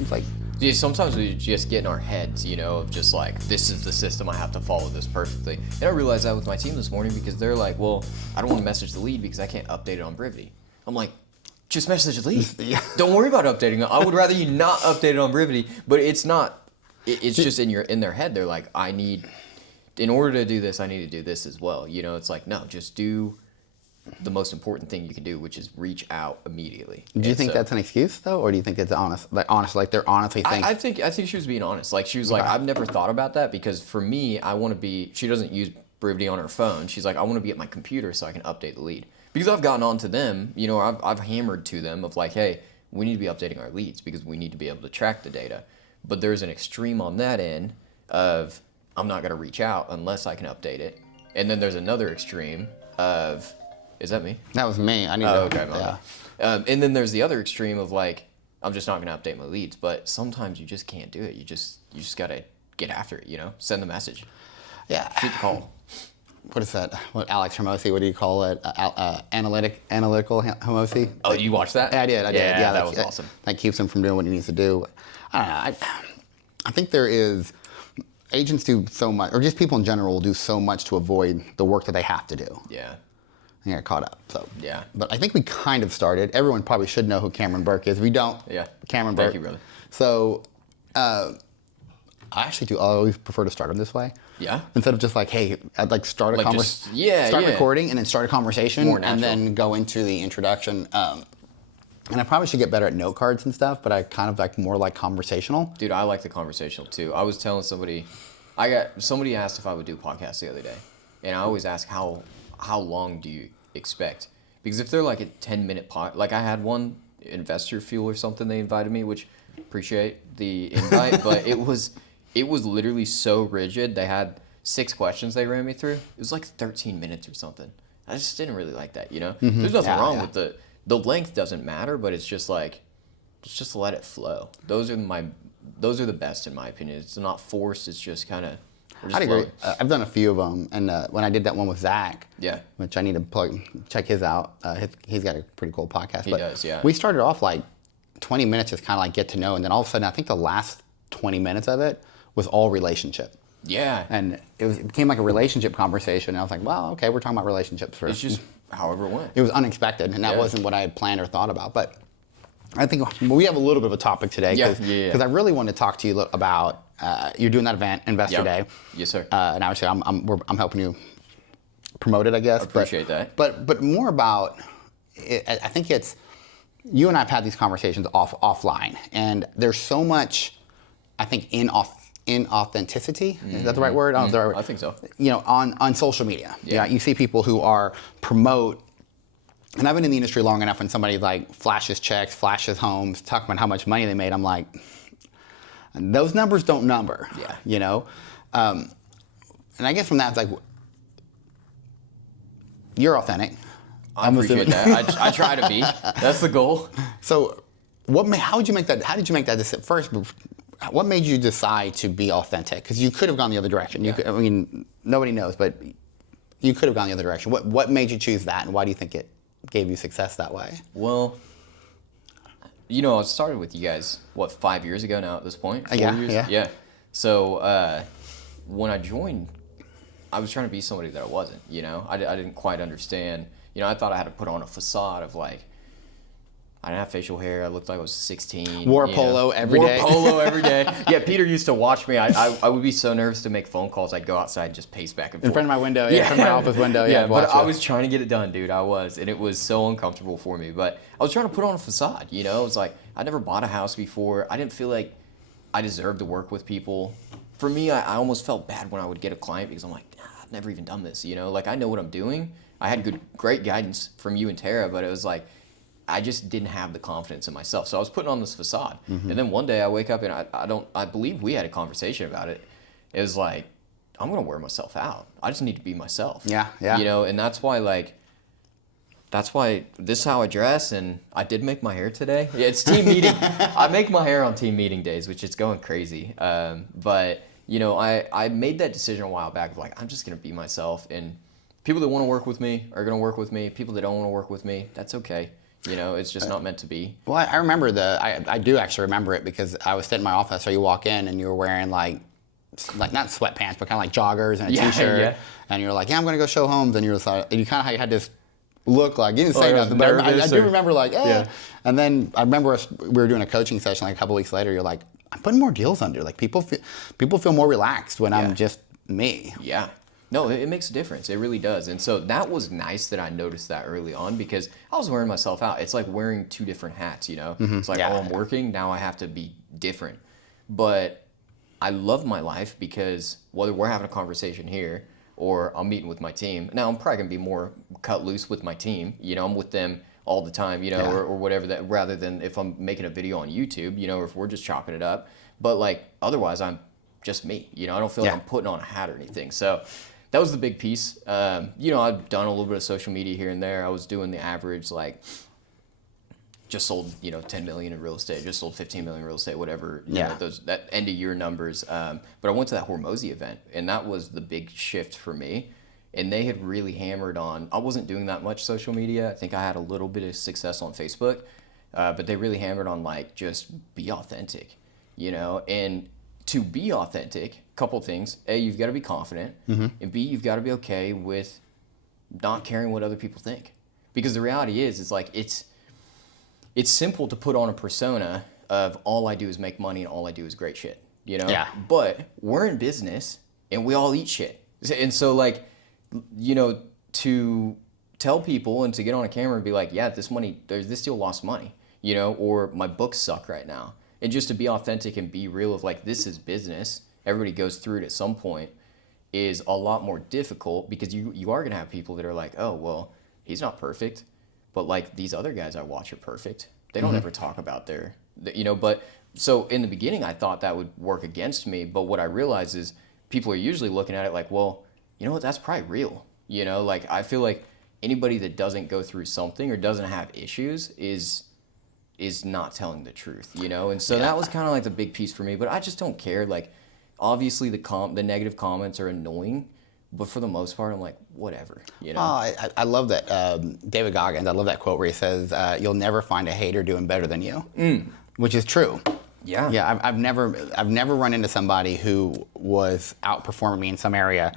It's like, yeah, sometimes we just get in our heads, you know, of just like, this is the system, I have to follow this perfectly. And I realized that with my team this morning because they're like, well, I don't want to message the lead because I can't update it on Brivity. I'm like, just message the lead. Yeah. Don't worry about updating it. I would rather you not update it on Brivity, but it's not. It's just in their head. They're like, in order to do this, I need to do this as well. You know, it's like, no, just do the most important thing you can do, which is reach out immediately. Do you think that's an excuse though, or do you think it's honest? Like they're honestly thinking. I think she was being honest. Like she was like, I've never thought about that because for me, I want to be. She doesn't use Brivity on her phone. She's like, I want to be at my computer so I can update the lead because I've gotten on to them. You know, I've hammered to them of like, hey, we need to be updating our leads because we need to be able to track the data. But there's an extreme on that end of I'm not going to reach out unless I can update it, and then there's another extreme of. Is that me? That was me. I need to. Okay, yeah. And then there's the other extreme of like, I'm just not going to update my leads. But sometimes you just can't do it. You just got to get after it, you know? Send the message. Yeah. Shoot the call. What is that? What Alex Hermosi, what do you call it? Analytical Hermosi? Oh, you watched that? I did. Yeah, that was awesome. That keeps him from doing what he needs to do. I don't know. I think there is, agents do so much, or just people in general will do so much to avoid the work that they have to do. Yeah. And get caught up. So yeah. But I think we kind of started. Everyone probably should know who Cameron Burke is. If we don't, yeah. Cameron Burke. Thank you, brother. So I actually do. I always prefer to start them this way. Yeah. Instead of just like, hey, I'd like start a conversation. Start recording and then start a conversation and then go into the introduction. And I probably should get better at note cards and stuff, but I kind of like more like conversational. Dude, I like the conversational too. I was telling somebody, somebody asked if I would do podcasts the other day, and I always ask how long do you expect? Because if they're like a 10-minute pod, like I had one Investor Fuel or something, they invited me, which appreciate the invite, but it was literally so rigid. They had 6 questions they ran me through. It was like 13 minutes or something. I just didn't really like that, you know? Mm-hmm. There's nothing wrong with the length doesn't matter, but it's just like, let's just let it flow. Those are the best in my opinion. It's not forced, it's just kind of, I'd agree. I've done a few of them, and when I did that one with Zach, which I need to check his out. He's got a pretty cool podcast. He does, yeah. We started off like 20 minutes, just kind of like get to know, and then all of a sudden, I think the last 20 minutes of it was all relationship. Yeah. And it became like a relationship conversation, and I was like, well, okay, we're talking about relationships. It's just however it went. It was unexpected, and that wasn't what I had planned or thought about, but I think we have a little bit of a topic today because I really want to talk to you about you're doing that event, Investor Day. Yes, sir. And obviously, I'm helping you promote it, I guess. I appreciate that. But more about, I think it's you and I've had these conversations offline, and there's so much, I think, inauthenticity. Is that the right word? I think so. You know, on social media. Yeah. You see people who are promote. And I've been in the industry long enough when somebody like flashes checks, flashes homes, talking about how much money they made. I'm like, those numbers don't number. Yeah. You know? And I guess from that, it's like, you're authentic. I appreciate that. I try to be. That's the goal. So how did you make that decision? First, what made you decide to be authentic? Because you could have gone the other direction. I mean, nobody knows, but you could have gone the other direction. What made you choose that, and why do you think it gave you success that way? Well, you know, I started with you guys, 5 years ago now at this point? 4 years? Yeah. So when I joined, I was trying to be somebody that I wasn't, you know? I didn't quite understand. You know, I thought I had to put on a facade of like, I didn't have facial hair. I looked like I was 16. Wore polo every day. Wore polo every day. Yeah, Peter used to watch me. I would be so nervous to make phone calls. I'd go outside and just pace back and forth. In front of my window, in front of my office window. Yeah, but I was trying to get it done, dude. I was. And it was so uncomfortable for me. But I was trying to put on a facade, you know? It was like, I never bought a house before. I didn't feel like I deserved to work with people. For me, I almost felt bad when I would get a client because I'm like, I've never even done this, you know? Like, I know what I'm doing. I had great guidance from you and Tara, but it was like, I just didn't have the confidence in myself. So I was putting on this facade. Mm-hmm. And then one day I wake up and I believe we had a conversation about it. It was like, I'm going to wear myself out. I just need to be myself. Yeah. You know, and that's why this is how I dress. And I did make my hair today. Yeah, it's team meeting. I make my hair on team meeting days, which is going crazy. But, you know, I made that decision a while back of like, I'm just going to be myself. And people that want to work with me are going to work with me. People that don't want to work with me, that's okay. You know, it's just not meant to be. Well, I remember I do actually remember it because I was sitting in my office. So you walk in and you were wearing like not sweatpants, but kind of like joggers and a t-shirt. Yeah. And you were like, yeah, I'm going to go show homes. And you were like, and you kind of had this look like, you didn't say nothing, but I do remember like, yeah. And then I remember we were doing a coaching session like a couple weeks later. You're like, I'm putting more deals under. Like people feel more relaxed when I'm just me. Yeah. No, it makes a difference. It really does. And so that was nice that I noticed that early on because I was wearing myself out. It's like wearing two different hats, you know? It's like, I'm working, now I have to be different. But I love my life because whether we're having a conversation here or I'm meeting with my team, now I'm probably going to be more cut loose with my team. You know, I'm with them all the time, you know, or whatever that, rather than if I'm making a video on YouTube, you know, or if we're just chopping it up. But like, otherwise, I'm just me. You know, I don't feel like I'm putting on a hat or anything. So that was the big piece. You know, I've done a little bit of social media here and there. I was doing the average, like, just sold, you know, 10 million in real estate, just sold 15 million in real estate, whatever, you know, that end of year numbers. But I went to that Hormozy event, and that was the big shift for me. And they had really hammered on, I wasn't doing that much social media. I think I had a little bit of success on Facebook, but they really hammered on, like, just be authentic, you know, and to be authentic, couple things. A, you've got to be confident, and B, you've got to be okay with not caring what other people think. Because the reality is like it's simple to put on a persona of all I do is make money and all I do is great shit, you know? Yeah. But we're in business and we all eat shit. And so like, you know, to tell people and to get on a camera and be like, yeah, this deal lost money, you know, or my books suck right now. And just to be authentic and be real of like, this is business. Everybody goes through it at some point is a lot more difficult because you are going to have people that are like, oh, well, he's not perfect. But like these other guys I watch are perfect. They don't ever talk about you know, but so in the beginning I thought that would work against me. But what I realized is people are usually looking at it like, well, you know what, that's probably real. You know, like I feel like anybody that doesn't go through something or doesn't have issues is not telling the truth, you know? And so that was kind of like the big piece for me, but I just don't care. Like obviously the negative comments are annoying, but for the most part, I'm like, whatever, you know? I love that. David Goggins, I love that quote where he says, you'll never find a hater doing better than you, which is true. Yeah. Yeah, I've never run into somebody who was outperforming me in some area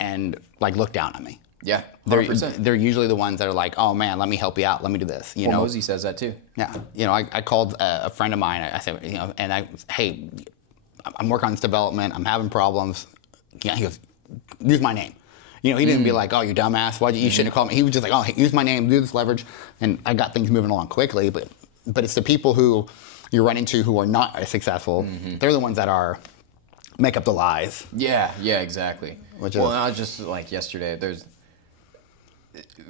and like looked down on me. Yeah, 100%. They're usually the ones that are like, oh man, let me help you out. Let me do this. You know, Mosey says that too. Yeah. You know, I called a friend of mine. I said, you know, hey, I'm working on this development. I'm having problems. Yeah, he goes, use my name. You know, he didn't be like, oh, you dumbass. You shouldn't have called me. He was just like, oh, use my name, do this leverage. And I got things moving along quickly. But it's the people who you run into who are not as successful. They're the ones that make up the lies. Yeah, exactly. I was just like yesterday,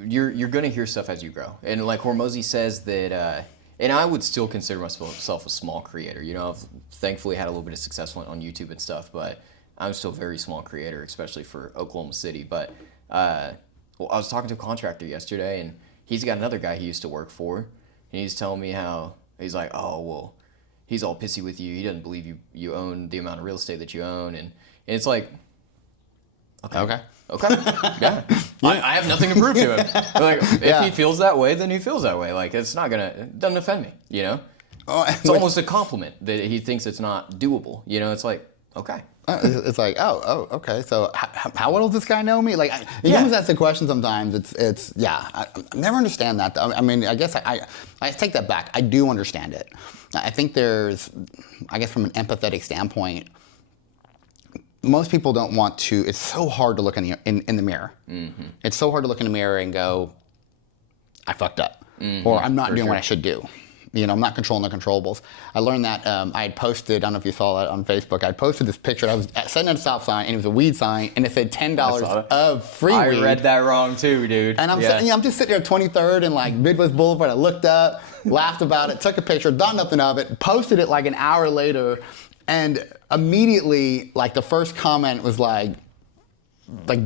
you're going to hear stuff as you grow. And like Hormozy says that, and I would still consider myself a small creator. You know, I've thankfully had a little bit of success on YouTube and stuff, but I'm still a very small creator, especially for Oklahoma City. But I was talking to a contractor yesterday, and he's got another guy he used to work for, and he's telling me how, he's like, oh, well, he's all pissy with you. He doesn't believe you own the amount of real estate that you own. And it's like, okay. Yeah. I have nothing to prove to him. Like, if he feels that way, then he feels that way. Like, it doesn't offend me, you know? It's almost a compliment that he thinks it's not doable. You know, it's like, okay. It's like, oh, okay. So how well does this guy know me? Like, you always ask the question sometimes. I never understand that. I mean, I guess I take that back. I do understand it. I think I guess from an empathetic standpoint, most people don't want to. It's so hard to look in the mirror. It's so hard to look in the mirror and go, I fucked up, or I'm not doing what I should do. You know, I'm not controlling the controllables. I learned that I had posted, I don't know if you saw that on Facebook, I posted this picture. I was sitting at a stop sign, and it was a weed sign, and it said $10 of free weed. I read that wrong too, dude. And I'm just sitting there at 23rd and like Midwest Boulevard. I looked up, laughed about it, took a picture, thought nothing of it, posted it like an hour later, and immediately, like the first comment was like, like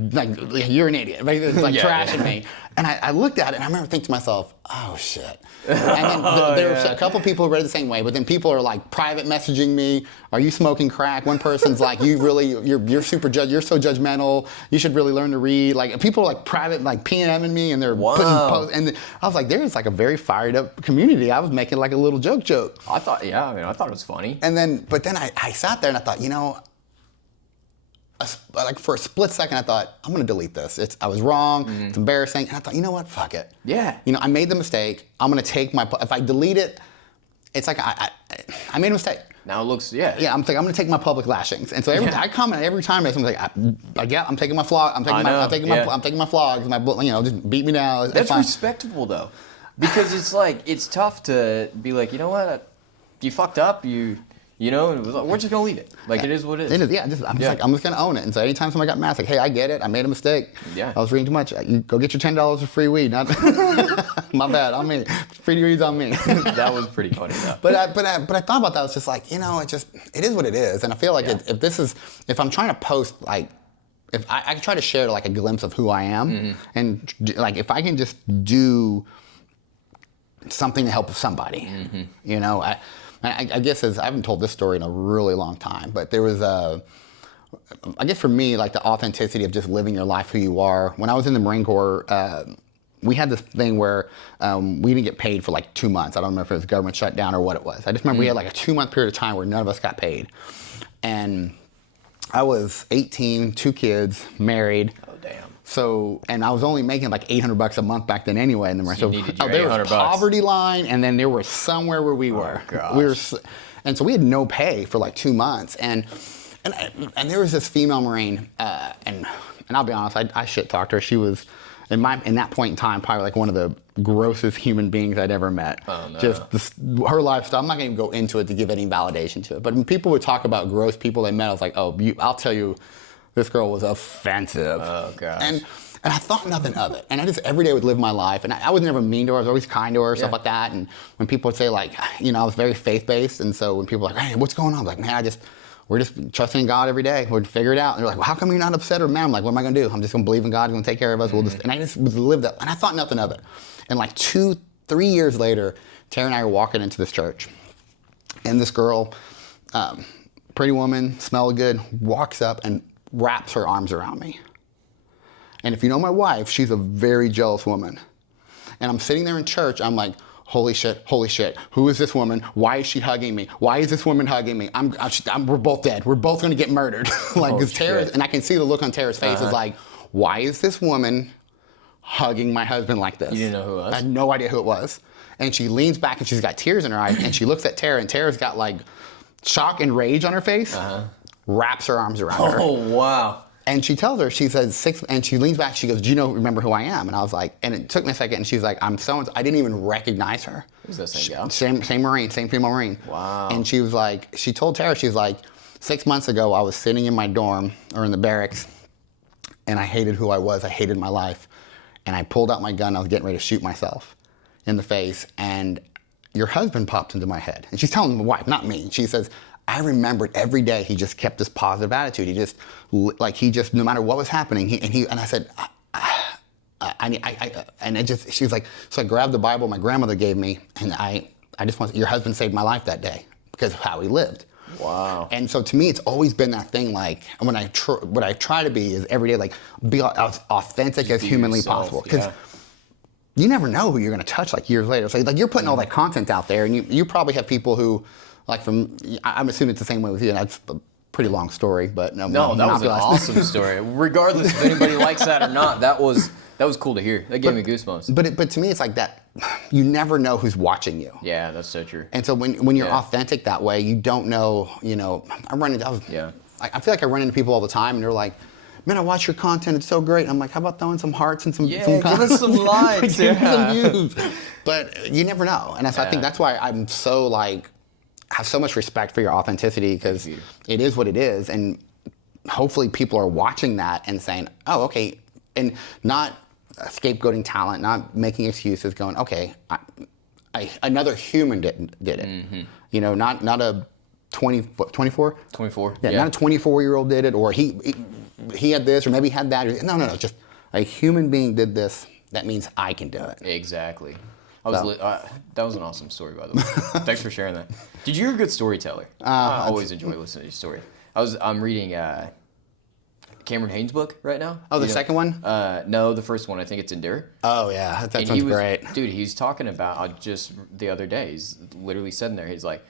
you're an idiot. Like, it's like Yeah, trashing me. And I looked at it and I remember thinking to myself, oh shit. And then there were a couple people who read it the same way, but then people are like private messaging me, are you smoking crack? One person's like, you're so judgmental. You should really learn to read. Like people are like private, like PMing me and they're putting posts. And I was like, there's like a very fired up community. I was making like a little joke. I thought it was funny. And then, but then I sat there and I thought, you know, like for a split second, I thought, I'm going to delete this. I was wrong. It's embarrassing. And I thought, you know what? Fuck it. Yeah. You know, I made the mistake. I'm going to take if I delete it, it's like I made a mistake. Now it looks, yeah. Yeah, I'm going to take my public lashings. And so I comment every time someone's like, I'm taking my flog. I'm taking my flogs. Just beat me down. That's respectable though. Because it's like, it's tough to be like, you know what? You fucked up. You know, it was like, we're just gonna leave it. Like it is what it is. Yeah, I'm just gonna own it. And so anytime somebody got mad, it's like, hey, I get it. I made a mistake. Yeah. I was reading too much. You go get your $10 of free weed. Not my bad. On me. Free weed's on me. That was pretty funny though. But I thought about that. It's just like, you know, it is what it is. And I feel like if I'm trying to post like, if I try to share like a glimpse of who I am, and like if I can just do something to help somebody, you know. I guess I haven't told this story in a really long time, but there was I guess for me, like the authenticity of just living your life who you are. When I was in the Marine Corps, we had this thing where we didn't get paid for like 2 months. I don't remember if it was government shutdown or what it was. I just remember we had like a 2-month period of time where none of us got paid. And I was 18, 2 kids, married. Oh, damn. So, and I was only making like $800 a month back then anyway. And so you needed your there was $800. poverty line, and then there was somewhere where we were. Gosh. And so we had no pay for like 2 months. And there was this female Marine, and I'll be honest, I shit talked her. She was, in that point in time, probably like one of the grossest human beings I'd ever met. Oh, no. Just her lifestyle. I'm not going to go into it to give any validation to it. But when people would talk about gross people they met, I was like, I'll tell you, this girl was offensive. Oh, gosh. And I thought nothing of it. And I just every day would live my life. And I was never mean to her. I was always kind to her, stuff like that. And when people would say like, you know, I was very faith-based. And so when people were like, hey, what's going on? I was like, man, we're just trusting in God every day. We'd figure it out. And they're like, well, how come you're not upset or mad? I'm like, what am I going to do? I'm just going to believe in God. He's going to take care of us. And I just lived that. And I thought nothing of it. And like 2-3 years later, Tara and I are walking into this church. And this girl, pretty woman, smelled good, walks up and wraps her arms around me. And if you know my wife, she's a very jealous woman. And I'm sitting there in church, I'm like, holy shit, who is this woman? Why is she hugging me? Why is this woman hugging me? We're both dead. We're both gonna get murdered. Like, because Tara, and I can see the look on Tara's face is like, why is this woman hugging my husband like this? You didn't know who it was? I had no idea who it was. And she leans back and she's got tears in her eyes and she looks at Tara and Tara's got like shock and rage on her face. Wraps her arms around her. Oh, wow. And she tells her, she says, and she leans back, she goes, do you remember who I am? And I was like, and it took me a second, and she's like, I'm so-and-so. I didn't even recognize her. Who's that same gal? Same Marine, same female Marine. Wow. And she was like, she told Tara, she's like, 6 months ago, I was sitting in my dorm, or in the barracks, and I hated who I was, I hated my life. And I pulled out my gun, I was getting ready to shoot myself in the face, and your husband popped into my head. And she's telling my wife, not me. She says, I remembered every day he just kept this positive attitude. He just, no matter what was happening, and I said, she was like, so I grabbed the Bible my grandmother gave me, and I just want, your husband saved my life that day because of how he lived. Wow. And so to me, it's always been that thing, like, what I try to be is every day, like, be as authentic as humanly yourself, possible. Because you never know who you're going to touch, like, years later. So, like, you're putting all that content out there, and you probably have people who, like, I'm assuming it's the same way with you, and that's a pretty long story, but no, that was an awesome story. Regardless if anybody likes that or not, that was cool to hear. That gave me goosebumps. But to me, it's like that. You never know who's watching you. Yeah, that's so true. And so when you're authentic that way, you don't know. You know, I feel like I run into people all the time, and they're like, man, I watch your content, it's so great. I'm like, how about throwing some hearts and some give us some likes, give us some views. But you never know. And I think that's why I'm so like, have so much respect for your authenticity, because it is what it is. And hopefully people are watching that and saying, oh, okay. And not scapegoating talent, not making excuses, going, okay, another human did it. You know, not a 24? 24. Yeah, not a 24-year-old did it, or he had this or maybe he had that. No. Just a human being did this. That means I can do it. Exactly. That was an awesome story, by the way. Thanks for sharing that. Did you're a good storyteller? I always enjoy listening to your story. I'm reading Cameron Haynes' book right now. Oh, the second one? No, the first one. I think it's Endure. Oh yeah, that sounds great. Dude, he's talking about just the other day. He's literally said in there. He's like,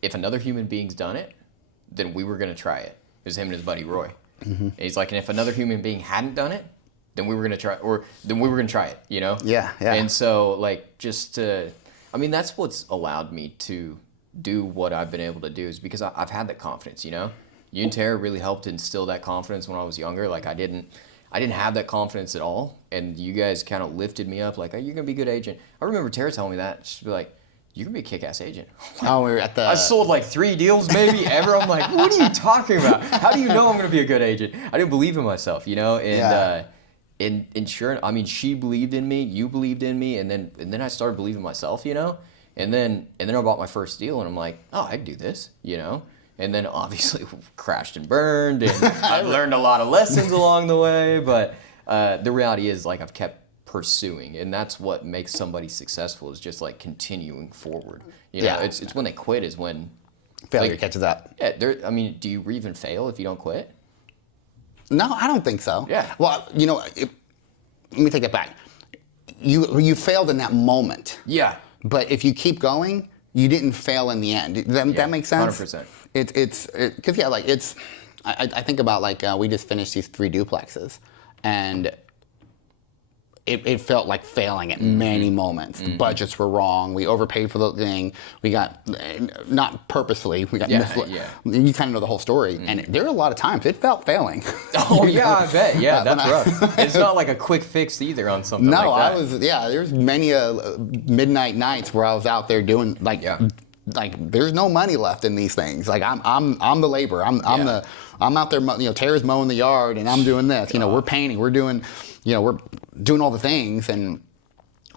if another human being's done it, then we were gonna try it. It was him and his buddy Roy. And he's like, and if another human being hadn't done it, then we were gonna try, it. You know? Yeah. And so, like, that's what's allowed me to do what I've been able to do is because I've had that confidence. You know, you and Tara really helped instill that confidence when I was younger. Like, I didn't have that confidence at all, and you guys kind of lifted me up. Like, oh, you're gonna be a good agent. I remember Tara telling me that. She'd be like, "You can be a kick-ass agent." Oh, we were at the. I sold like 3 deals maybe ever. I'm like, what are you talking about? How do you know I'm gonna be a good agent? I didn't believe in myself, you know, and. In insurance, I mean, she believed in me, you believed in me, and then I started believing myself, you know, and then I bought my first deal, and I'm like, oh, I can do this, you know, and then obviously crashed and burned, and I've learned a lot of lessons along the way, but the reality is, like, I've kept pursuing, and that's what makes somebody successful is just like continuing forward, you know. It's when they quit is when failure catches up. Yeah, do you even fail if you don't quit? No, I don't think so. Yeah. Well, you know, let me take that back. You failed in that moment. Yeah. But if you keep going, you didn't fail in the end. That makes sense? 100%. Because I think about, like, we just finished these 3 duplexes, and it felt like failing at many moments. The budgets were wrong. We overpaid for the thing. We got, not purposefully, we got misled. Yeah. You kind of know the whole story. And there were a lot of times it felt failing. Oh, yeah, I bet. Yeah, that's rough. It's not like a quick fix either on something like that. There's many midnight nights where I was out there doing, like, there's no money left in these things. Like, I'm the labor. I'm out there, you know, Tara's mowing the yard and I'm doing this. You know, we're painting, we're doing all the things,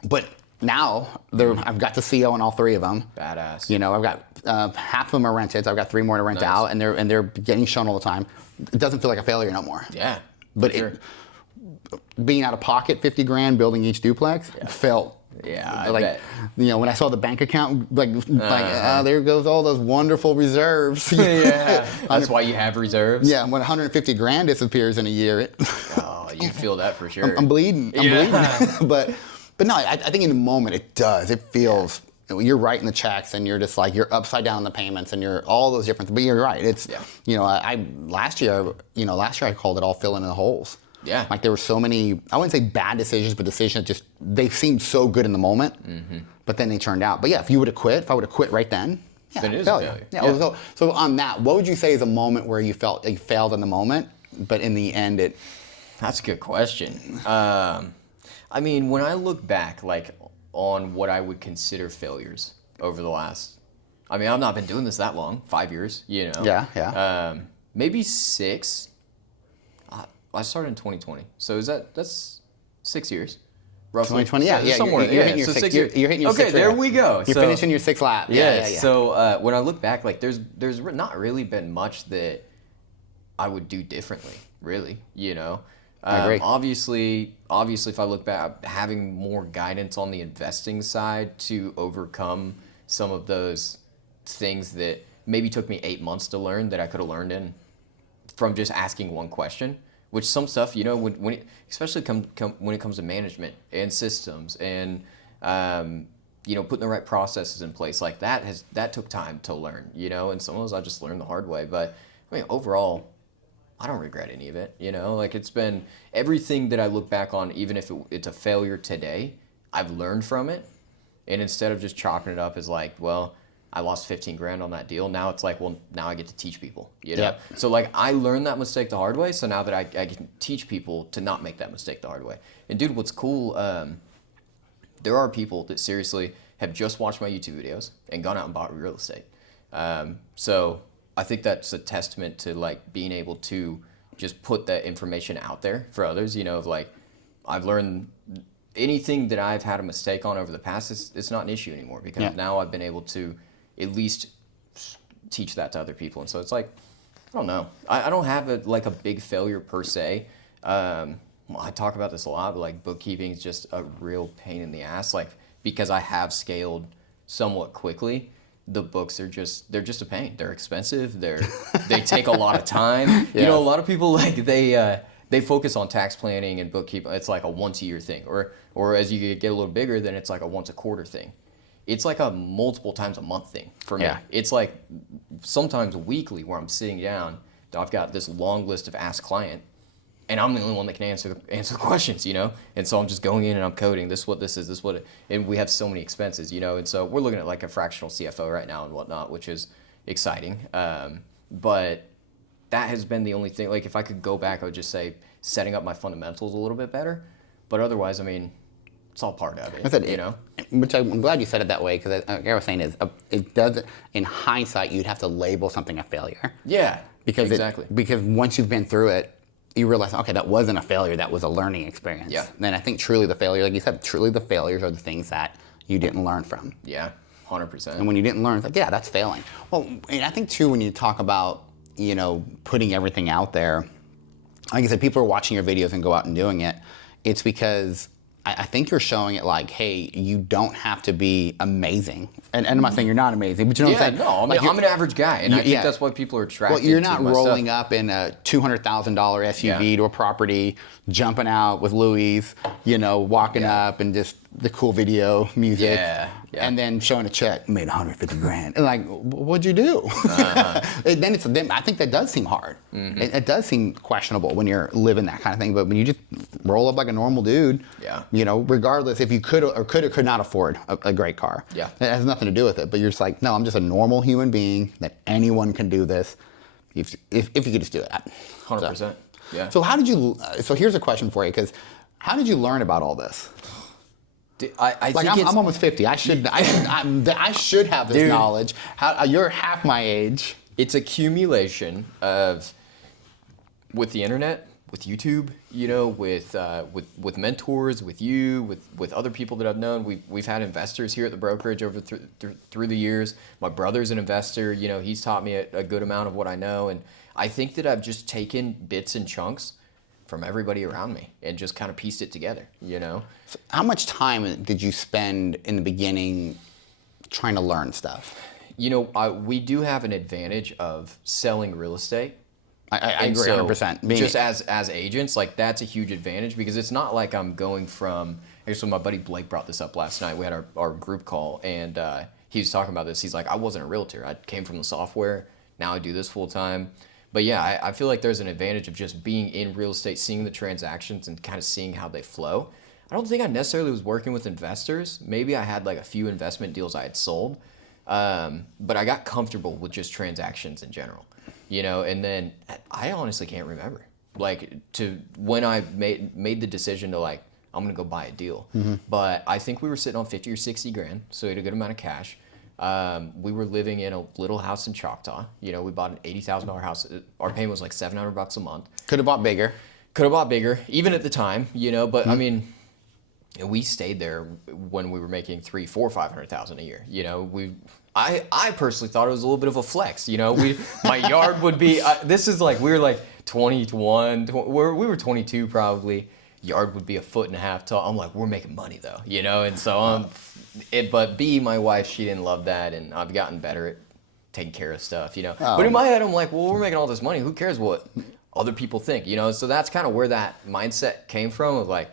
but now I've got the CO in all 3 of them. Badass. You know, I've got half of them are rented. So I've got 3 more to rent out, and they're getting shown all the time. It doesn't feel like a failure no more. Yeah, but being out of pocket $50,000 building each duplex felt. Yeah, I like, bet. You know, when I saw the bank account, there goes all those wonderful reserves. Yeah, that's why you have reserves. Yeah, when $150,000 disappears in a year, you feel that for sure. I'm bleeding. but no, I think in the moment it does. It feels you're writing the checks and you're just like you're upside down on the payments and you're all those different. But you're right. It's you know last year I called it all filling in the holes. Yeah. Like there were so many, I wouldn't say bad decisions, but decisions just, they seemed so good in the moment, but then they turned out. But yeah, if I would have quit right then, then it is a failure. Yeah. So on that, what would you say is a moment where you felt you failed in the moment, but in the end it? That's a good question. I mean, when I look back, like on what I would consider failures over the last, I mean, I've not been doing this that long, 5 years, you know. Yeah. Maybe 6. I started in 2020, so that's 6 years, roughly. 2020, yeah, somewhere. You're hitting your 6 years. You're hitting your okay, there we go. You're finishing your 6th lap. Yeah. So when I look back, like there's not really been much that I would do differently, really. You know, I agree. Obviously, if I look back, having more guidance on the investing side to overcome some of those things that maybe took me 8 months to learn that I could have learned from just asking one question. Which some stuff, you know, when especially when it comes to management and systems and you know, putting the right processes in place, like that took time to learn, you know, and some of those I just learned the hard way. But I mean, overall, I don't regret any of it, you know. Like it's been everything that I look back on, even if it's a failure today, I've learned from it, and instead of just chopping it up as like, well, I lost $15,000 on that deal. Now it's like, well, now I get to teach people, you know? Yep. So like I learned that mistake the hard way. So now that I can teach people to not make that mistake the hard way. And dude, what's cool, there are people that seriously have just watched my YouTube videos and gone out and bought real estate. So I think that's a testament to like being able to just put that information out there for others, you know, of like, I've learned anything that I've had a mistake on over the past, it's not an issue anymore because now I've been able to at least teach that to other people. And so it's like, I don't know. I don't have a big failure per se. Well, I talk about this a lot, but like bookkeeping is just a real pain in the ass. Like because I have scaled somewhat quickly, the books are they're just a pain. They're expensive. They take a lot of time. Yes. You know, a lot of people like they focus on tax planning and bookkeeping. It's like a once a year thing, or as you get a little bigger, then it's like a once a quarter thing. It's like a multiple times a month thing for me. Yeah. It's like sometimes weekly where I'm sitting down. I've got this long list of ask client, and I'm the only one that can answer the questions, you know. And so I'm just going in and I'm coding. This is what this is. This is what and we have so many expenses, you know. And so we're looking at like a fractional CFO right now and whatnot, which is exciting. But that has been the only thing. Like if I could go back, I would just say setting up my fundamentals a little bit better. But otherwise, I mean, it's all part of it, you know. Which I'm glad you said it that way, because like I was saying is it doesn't. In hindsight, you'd have to label something a failure. Yeah. Because exactly. Because once you've been through it, you realize, okay, that wasn't a failure. That was a learning experience. Yeah. Then I think truly the failure, like you said, truly the failures are the things that you didn't learn from. Yeah. 100%. And when you didn't learn, it's like, yeah, that's failing. Well, and I think too, when you talk about, you know, putting everything out there, like I said, people are watching your videos and go out and doing it. It's because I think you're showing it like, hey, you don't have to be amazing. And I'm not saying you're not amazing, but you know what I'm saying? No, I mean, I'm an average guy, and I think that's why people are attracted to my stuff. Well, you're not rolling up in a $200,000 SUV to a property, jumping out with Louis, you know, walking up and just the cool video music, and then showing a check, made 150 grand. And like, what'd you do? Then I think that does seem hard. Mm-hmm. It does seem questionable when you're living that kind of thing. But when you just roll up like a normal dude, you know, regardless if you could or could not afford a great car, it has nothing to do with it. But you're just like, no, I'm just a normal human being that anyone can do this if you could just do it. 100%. Yeah. So how did you? So here's a question for you, because how did you learn about all this? I think I'm almost 50. I should have this knowledge. You're half my age. It's accumulation of with the internet, with YouTube, you know, with mentors, with you, with other people that I've known. We've had investors here at the brokerage over through the years. My brother's an investor. You know, he's taught me a good amount of what I know, and I think that I've just taken bits and chunks from everybody around me and just kind of pieced it together, you know? So how much time did you spend in the beginning trying to learn stuff? You know, we do have an advantage of selling real estate. I agree 100%. Just as agents, like that's a huge advantage because it's not like I'm going from, actually my buddy Blake brought this up last night. We had our group call and he was talking about this. He's like, I wasn't a realtor. I came from the software. Now I do this full time. But yeah, I feel like there's an advantage of just being in real estate, seeing the transactions and kind of seeing how they flow. I don't think I necessarily was working with investors. Maybe I had like a few investment deals I had sold. But I got comfortable with just transactions in general, you know, and then I honestly can't remember like to when I made the decision to like, I'm going to go buy a deal. Mm-hmm. But I think we were sitting on 50 or 60 grand. So we had a good amount of cash. We were living in a little house in Choctaw. You know, we bought an $80,000 house. Our payment was like $700 a month. Could have bought bigger. Even at the time, you know, but I mean, we stayed there when we were making $300,000, $400,000 a year. You know, I personally thought it was a little bit of a flex. You know, my yard would be, this is like, we were like 21, we were 22 probably. Yard would be 1.5 feet tall. I'm like, we're making money though, you know? And so but B, my wife, she didn't love that. And I've gotten better at taking care of stuff, you know? But in my head, I'm like, well, we're making all this money. Who cares what other people think, you know? So that's kind of where that mindset came from of like,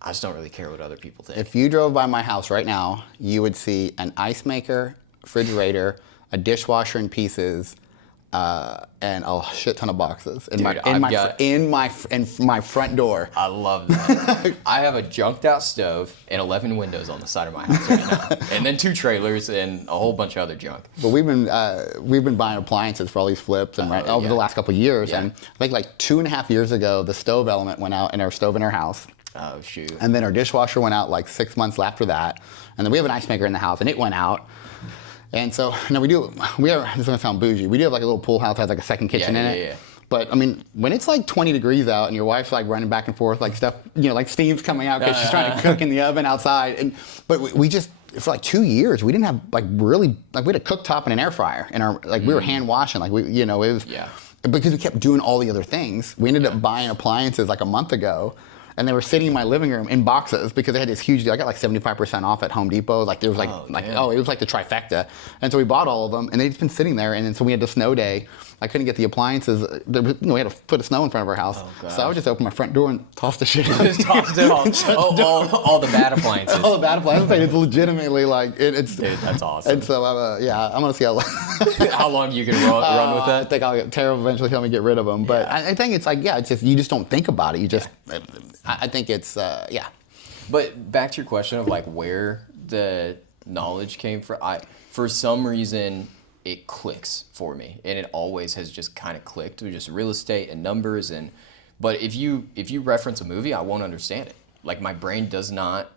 I just don't really care what other people think. If you drove by my house right now, you would see an ice maker, refrigerator, a dishwasher in pieces, and a shit ton of boxes in my front door. I love that. I have a junked out stove and 11 windows on the side of my house right now, and then 2 trailers and a whole bunch of other junk. But we've been buying appliances for all these flips and over the last couple of years, and I think like 2.5 years ago, the stove element went out in our stove in our house. Oh shoot! And then our dishwasher went out like 6 months after that, and then we have an ice maker in the house, and it went out. And so now this is gonna sound bougie. We do have like a little pool house that has like a second kitchen in it. Yeah. But I mean, when it's like 20 degrees out and your wife's like running back and forth, like stuff, you know, like steam's coming out because she's trying to cook in the oven outside. But we just, for like 2 years, we didn't have like really, like we had a cooktop and an air fryer and we were hand washing. Like it was, because we kept doing all the other things, we ended up buying appliances like a month ago. And they were sitting in my living room in boxes because they had this huge deal. I got like 75% off at Home Depot. Like there was it was like the trifecta. And so we bought all of them, and they'd just been sitting there. And then so we had the snow day. I couldn't get the appliances. We had a foot of snow in front of our house. Oh, so I would just open my front door and toss the shit. Just tossed it all the bad appliances. All the bad appliances. It's legitimately like it's. Dude, that's awesome. And so I'm gonna see how. How long you can run with that. I think I'll get Tara will eventually help me get rid of them. But I think it's like it's just you just don't think about it. You just. I think it's But back to your question of like where the knowledge came from. For some reason it clicks for me, and it always has just kind of clicked with just real estate and numbers. But if you reference a movie, I won't understand it. Like my brain does not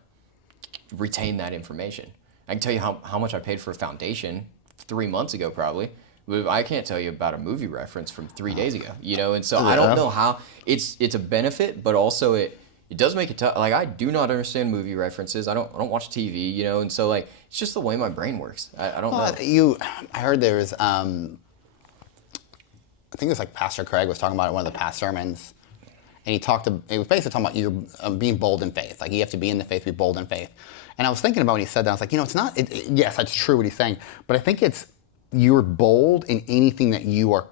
retain that information. I can tell you how much I paid for a foundation 3 months ago probably. But I can't tell you about a movie reference from 3 days ago, and so I don't know how it's a benefit, but also it does make it tough. Like I do not understand movie references. I don't watch TV, and so like it's just the way my brain works. I don't know. I heard there was I think it was like Pastor Craig was talking about it in one of the past sermons, and it was basically talking about you being bold in faith. Like you have to be in the faith, be bold in faith. And I was thinking about when he said that, I was like, it's not. Yes, that's true what he's saying, but I think it's. You're bold in anything that you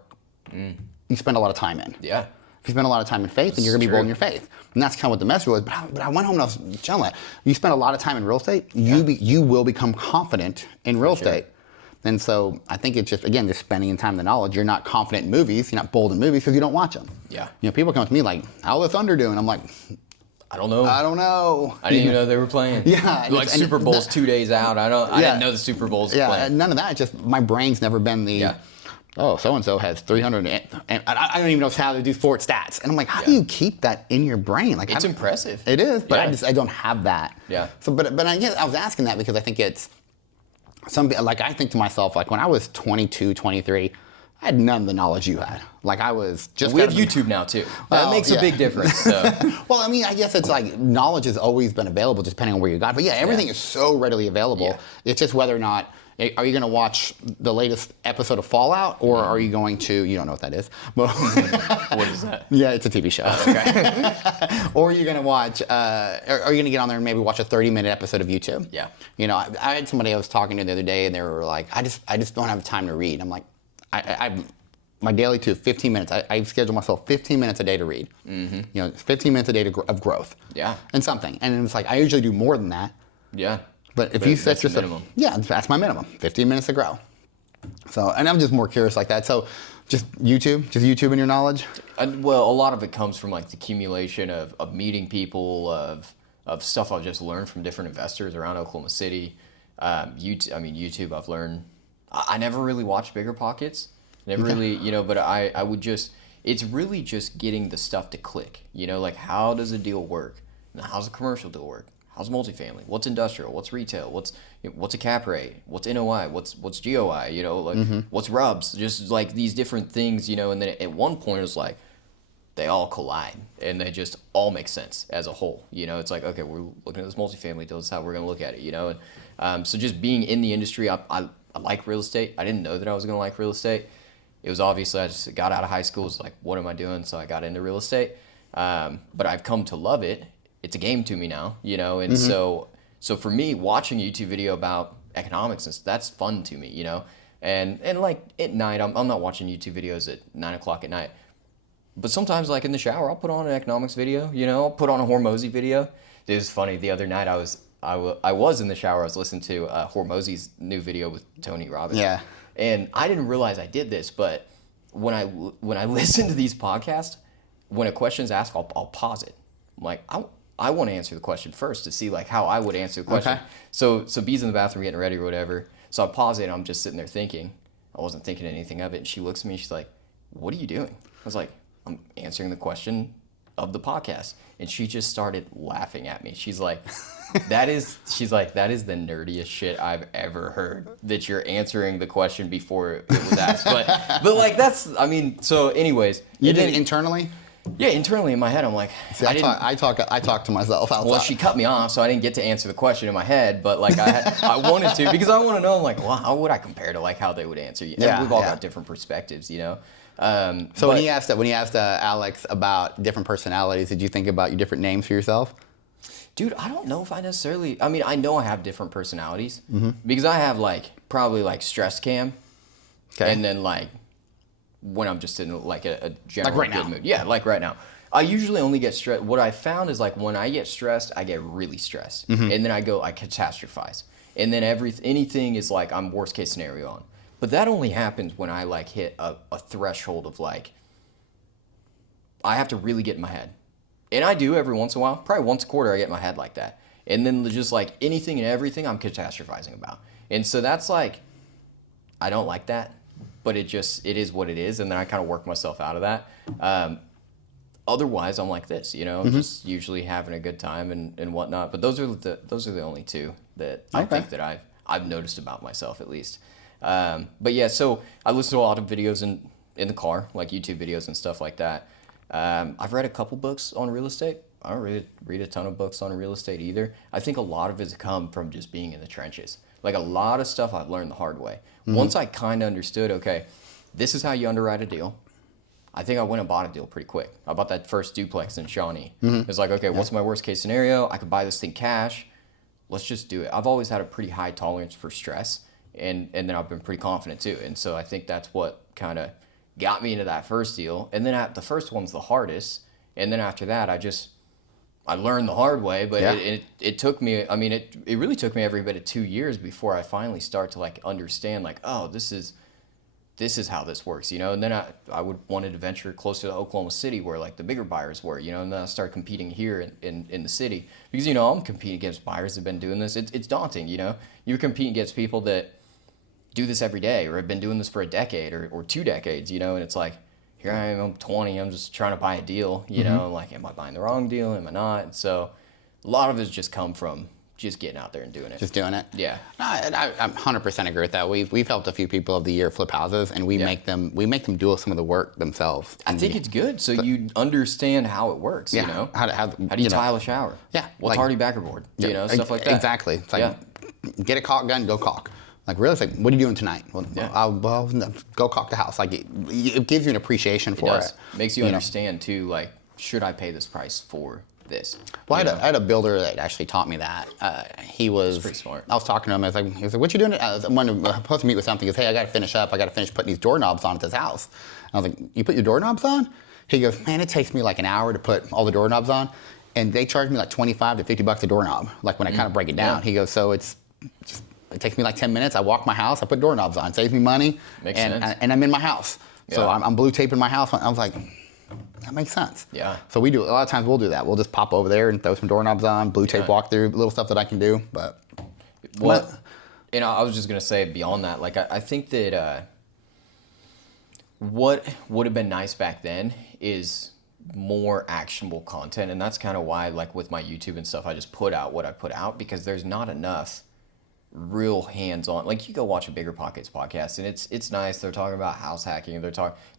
spend a lot of time in. Yeah. If you spend a lot of time in faith, then you're going to be bold in your faith. And that's kind of what the message was. But I went home and I was telling that. You spend a lot of time in real estate, you will become confident in real estate. And so I think it's just, again, just spending in time in the knowledge. You're not confident in movies. You're not bold in movies because you don't watch them. Yeah. People come up to me like, how's the Thunder doing? I'm like, I don't know. I don't know. I didn't even know they were playing. Yeah. Like Super Bowl's 2 days out. I didn't know the Super Bowl's playing. None of that. Just my brain's never been so-and-so has 300, and I don't even know how to do sports stats. And I'm like, how do you keep that in your brain? Like it's impressive. It is, but I don't have that. Yeah. So, but I guess I was asking that because I think it's I think to myself, like when I was 22, 23, I had none of the knowledge you had. Like I was just. We have YouTube now too. That makes a big difference. So. Well, I mean, I guess it's like knowledge has always been available, just depending on where you got. But everything is so readily available. Yeah. It's just whether or not. Are you going to watch the latest episode of Fallout, or are you going to? You don't know what that is. But what is that? Yeah, it's a TV show. Oh, okay. Or are you going to watch? Are you going to get on there and maybe watch a 30-minute episode of YouTube? Yeah. I had somebody I was talking to the other day, and they were like, I just don't have time to read. I'm like, my daily 15 minutes. I schedule myself 15 minutes a day to read. Mm-hmm. 15 minutes a day of growth. Yeah. And something. And it's like I usually do more than that. Yeah. But if you set yourself, minimum. Yeah, that's my minimum. 15 minutes to grow. So, and I'm just more curious like that. So, just YouTube in your knowledge. Well, a lot of it comes from like the accumulation of meeting people, of stuff I've just learned from different investors around Oklahoma City. YouTube. I've learned. I never really watched Bigger Pockets. Never really, But I would just. It's really just getting the stuff to click. Like how does a deal work? How's a commercial deal work? How's multifamily? What's industrial? What's retail? What's a cap rate? What's NOI? What's GOI? What's RUBS? Just like these different things, and then at one point it was like they all collide and they just all make sense as a whole. It's like, okay, we're looking at this multifamily deal. This is how we're gonna look at it. And so just being in the industry, I like real estate. I didn't know that I was gonna like real estate. It was obviously I just got out of high school. It was like, what am I doing? So I got into real estate. But I've come to love it. It's a game to me now, and so for me, watching a YouTube video about economics, that's fun to me, and like at night, I'm not watching YouTube videos at 9 o'clock at night, but sometimes like in the shower, I'll put on an economics video, I'll put on a Hormozy video. It was funny, the other night I was in the shower, I was listening to Hormozy's new video with Tony Robbins. Yeah. And I didn't realize I did this, but when I listen to these podcasts, when a question's asked, I'll pause it. I'm like, I want to answer the question first to see like how I would answer the question. Okay. So B's in the bathroom getting ready or whatever. So I pause it and I'm just sitting there thinking. I wasn't thinking anything of it. And she looks at me and she's like, what are you doing? I was like, I'm answering the question of the podcast. And she just started laughing at me. She's like, that is the nerdiest shit I've ever heard, that you're answering the question before it was asked. But like so anyways. You did it internally? Yeah, internally in my head, I'm like, see, I talk to myself outside. Well, she cut me off, so I didn't get to answer the question in my head, but like I wanted to, because I want to know, like, well, how would I compare to like how they would answer you? Yeah, we've all got different perspectives, So when you asked Alex about different personalities, did you think about your different names for yourself? Dude, I don't know if I necessarily. I mean, I know I have different personalities because I have like probably like stress cam, and then like when I'm just in like a general right good now. mood. Yeah, like right now. I usually only get stressed. What I found is like when I get stressed, I get really stressed, and then I catastrophize, and then anything is like I'm worst case scenario on. But that only happens when I like hit a threshold of like I have to really get in my head. And I do every once in a while. Probably once a quarter I get in my head like that. And then just like anything and everything I'm catastrophizing about. And so that's like, I don't like that. But it is what it is. And then I kind of work myself out of that. Otherwise, I'm like this, I'm just usually having a good time and whatnot. But those are the only two that I think that I've noticed about myself at least. But yeah, so I listen to a lot of videos in the car, like YouTube videos and stuff like that. I've read a couple books on real estate. I don't really read a ton of books on real estate either. I think a lot of it's come from just being in the trenches. Like a lot of stuff I've learned the hard way. Once I kind of understood, okay, this is how you underwrite a deal. I think I went and bought a deal pretty quick. I bought that first duplex in Shawnee. It's like, okay, what's my worst case scenario? I could buy this thing cash. Let's just do it. I've always had a pretty high tolerance for stress, and then I've been pretty confident too. And so I think that's what kind of got me into that first deal. And then the first one's the hardest. And then after that, I learned the hard way, but it took me, I mean, it really took me every bit of 2 years before I finally start to like understand like, oh, this is how this works, And then I wanted to venture closer to Oklahoma City where like the bigger buyers were, and then I started competing here in the city because, I'm competing against buyers that have been doing this. It's daunting, You're competing against people that do this every day or have been doing this for a decade or 2 decades, and it's like, here I am, I'm 20, I'm just trying to buy a deal, I'm like, am I buying the wrong deal? Am I not? And so a lot of it's just come from just getting out there and doing it. Just doing it? Yeah. No, I 100% agree with that. We've helped a few people of the year flip houses, and we make them do some of the work themselves. I think it's good, so you understand how it works, How do you tile a shower? Yeah. What's hardy backer board? Stuff like that. Exactly. It's like, get a caulk gun, go caulk. Like, really, it's like, what are you doing tonight? Well, go caulk the house. Like, it gives you an appreciation for it. Makes you understand, too, like, should I pay this price for this? Well, I had a builder that actually taught me that. He was pretty smart. I was talking to him. He was like, what you doing? I was supposed to meet with something. He goes, hey, I got to finish up. I got to finish putting these doorknobs on at this house. I was like, you put your doorknobs on? He goes, man, it takes me like an hour to put all the doorknobs on. And they charge me like $25 to $50 a doorknob, like when I kind of break it down. He goes, so it takes me like 10 minutes. I walk my house. I put doorknobs on. Saves me money. Makes sense. And I'm in my house. So I'm blue taping my house. I was like, that makes sense. Yeah. So we do, a lot of times we'll do that. We'll just pop over there and throw some doorknobs on, blue tape walkthrough, little stuff that I can do. But I was just going to say beyond that, like I think that what would have been nice back then is more actionable content. And that's kind of why, like with my YouTube and stuff, I just put out what I put out because there's not enough real hands-on. Like you go watch a Bigger Pockets podcast and it's nice. They're talking about house hacking.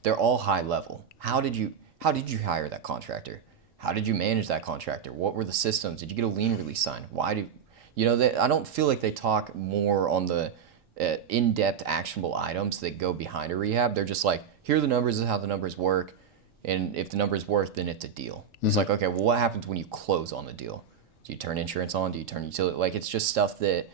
They're all high level. How did you hire that contractor? How did you manage that contractor? What were the systems? Did you get a lien release signed? I don't feel like they talk more on the in-depth actionable items that go behind a rehab. They're just like, here are the numbers, this is how the numbers work. And if the numbers work, then it's a deal. It's like, okay, well, what happens when you close on the deal? Do you turn insurance on? Do you turn utility? Like, it's just stuff that,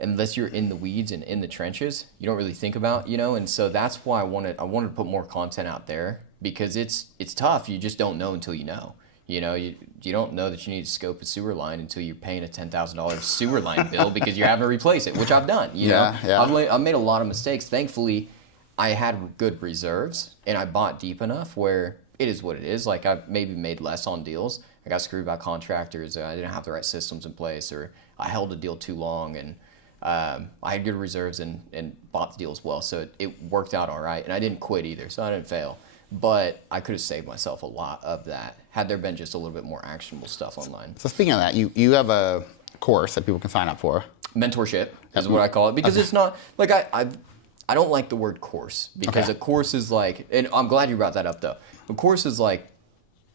unless you're in the weeds and in the trenches, you don't really think about, And so that's why I wanted to put more content out there because it's tough. You just don't know until you know. You don't know that you need to scope a sewer line until you're paying a $10,000 sewer line bill because you're having to replace it, which I've done. I've made a lot of mistakes. Thankfully, I had good reserves and I bought deep enough where it is what it is. Like I maybe made less on deals. I got screwed by contractors. I didn't have the right systems in place, or I held a deal too long, and I had good reserves and bought the deal as well. So it worked out all right, and I didn't quit either, so I didn't fail. But I could have saved myself a lot of that had there been just a little bit more actionable stuff online. So speaking of that, you have a course that people can sign up for. Mentorship is what I call it, because it's not like I don't like the word course because a course is like, and I'm glad you brought that up though. A course is like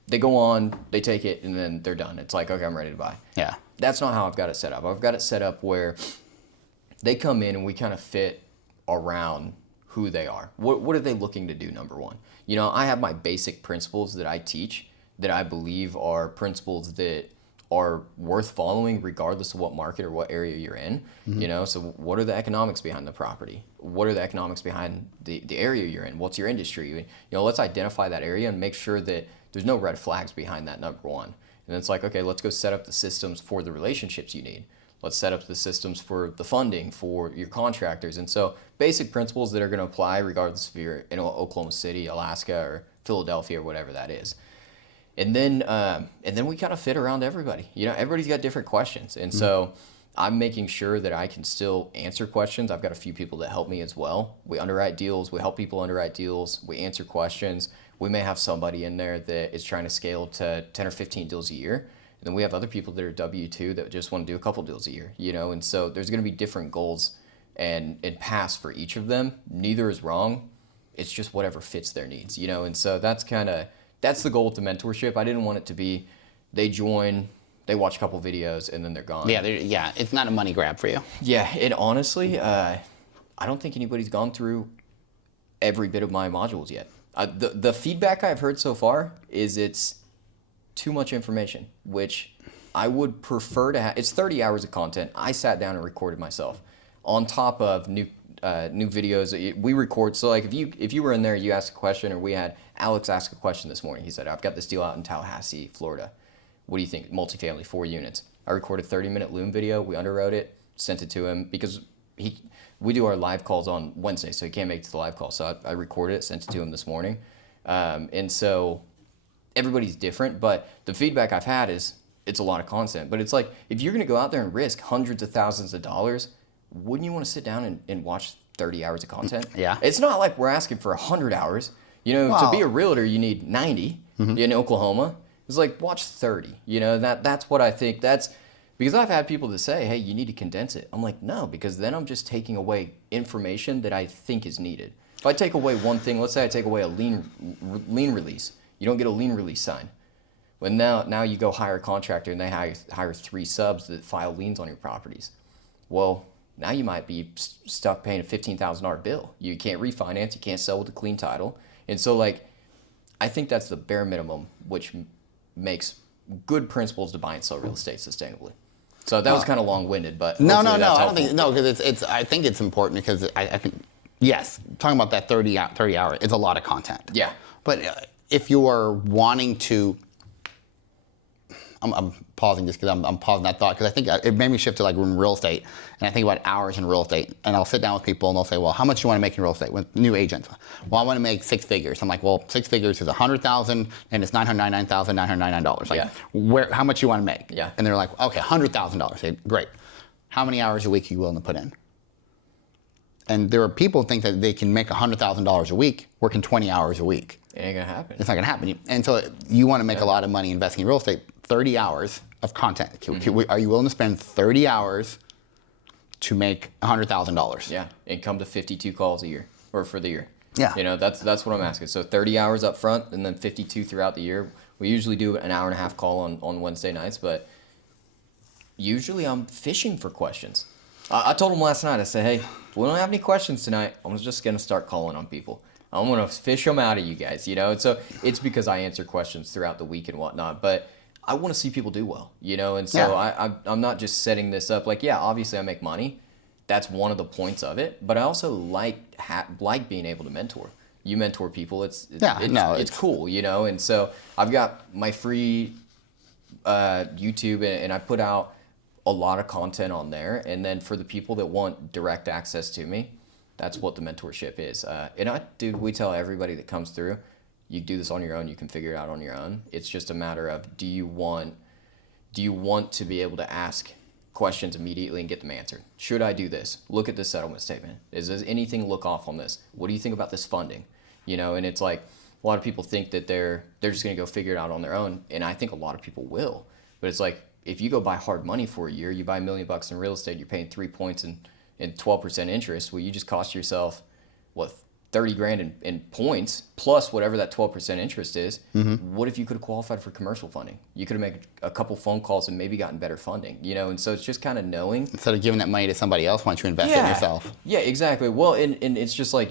they go on, they take it, and then they're done. It's like, okay, I'm ready to buy. Yeah. That's not how I've got it set up. I've got it set up where they come in and we kind of fit around who they are. What are they looking to do, number one? You know, I have my basic principles that I teach that I believe are principles that are worth following regardless of what market or what area you're in. You know, so what are the economics behind the property? What are the economics behind the area you're in? What's your industry? You know, let's identify that area and make sure that there's no red flags behind that, number one. And it's like, okay, let's go set up the systems for the relationships you need. Let's set up the systems for the funding for your contractors. And so basic principles that are going to apply regardless if you're in Oklahoma City, Alaska, or Philadelphia, or whatever that is. And then we kind of fit around everybody. You know, everybody's got different questions. And so I'm making sure that I can still answer questions. I've got a few people that help me as well. We underwrite deals. We help people underwrite deals. We answer questions. We may have somebody in there that is trying to scale to 10 or 15 deals a year. And then we have other people that are W-2 that just want to do a couple deals a year, you know. And so there's going to be different goals and paths for each of them. Neither is wrong. It's just whatever fits their needs, you know. And so that's the goal with the mentorship. I didn't want it to be they join, they watch a couple videos, and then they're gone. Yeah, it's not a money grab for you. Yeah, and honestly, I don't think anybody's gone through every bit of my modules yet. The feedback I've heard so far is it's too much information, which I would prefer to have. It's 30 hours of content. I sat down and recorded myself on top of new videos we record. So like if you were in there, you asked a question, or we had Alex ask a question this morning. He said, I've got this deal out in Tallahassee, Florida. What do you think? Multifamily, 4 units. I recorded a 30-minute Loom video. We underwrote it, sent it to him because we do our live calls on Wednesday, so he can't make it to the live call. So I recorded it, sent it to him this morning. And so everybody's different, but the feedback I've had is it's a lot of content. But it's like, if you're going to go out there and risk hundreds of thousands of dollars, wouldn't you want to sit down and watch 30 hours of content? Yeah. It's not like we're asking for 100 hours. You know, to be a realtor, you need 90 in Oklahoma. It's like, watch 30. You know, that's what I think. That's because I've had people that say, hey, you need to condense it. I'm like, no, because then I'm just taking away information that I think is needed. If I take away one thing, let's say I take away a lien release. You don't get a lien release sign. When now you go hire a contractor and they hire 3 subs that file liens on your properties. Well, now you might be stuck paying a $15,000 bill. You can't refinance. You can't sell with a clean title. And so, like, I think that's the bare minimum, which makes good principles to buy and sell real estate sustainably. So that was kind of long-winded, but No. that's I don't helpful. think because I think it's important because I think yes, talking about that 30 hours, it's a lot of content. Yeah. But if you are wanting to, I'm pausing just because I'm pausing that thought because I think it made me shift to like in real estate, and I think about hours in real estate, and I'll sit down with people and they'll say, well, how much do you want to make in real estate with new agents? Well, I want to make 6 figures. I'm like, well, 6 figures is $100,000 and it's $999,999. Like, how much do you want to make? Yeah. And they're like, okay, $100,000. Say, great. How many hours a week are you willing to put in? And there are people who think that they can make $100,000 a week working 20 hours a week. It ain't gonna happen. It's not gonna happen. And so you want to make a lot of money investing in real estate. 30 hours of content. Are you willing to spend 30 hours to make $100,000? Yeah, and come to 52 calls a year, or for the year. Yeah. You know, that's what I'm asking. So 30 hours up front, and then 52 throughout the year. We usually do an hour and a half call on Wednesday nights, but usually I'm fishing for questions. I told them last night, I said, hey, if we don't have any questions tonight, I'm just gonna start calling on people. I'm gonna fish them out of you guys, you know? And so it's because I answer questions throughout the week and whatnot, but I want to see people do well, you know? And so I'm not just setting this up like, yeah, obviously I make money. That's one of the points of it. But I also like being able to mentor. You mentor people. It's cool, you know? And so I've got my free YouTube, and I put out a lot of content on there. And then for the people that want direct access to me, that's what the mentorship is. We tell everybody that comes through, you do this on your own. You can figure it out on your own. It's just a matter of do you want to be able to ask questions immediately and get them answered? Should I do this? Look at this settlement statement. Does anything look off on this? What do you think about this funding? You know, and it's like a lot of people think that they're just going to go figure it out on their own, and I think a lot of people will. But it's like if you go buy hard money for a year, you buy $1 million in real estate, you're paying 3 points and 12% interest. Well, you just cost yourself what? $30,000 in points plus whatever that 12% interest is. Mm-hmm. What if you could have qualified for commercial funding? You could have made a couple phone calls and maybe gotten better funding, you know? And so it's just kind of knowing. Instead of giving that money to somebody else, why don't you invest it in yourself? Yeah, exactly. Well, and it's just like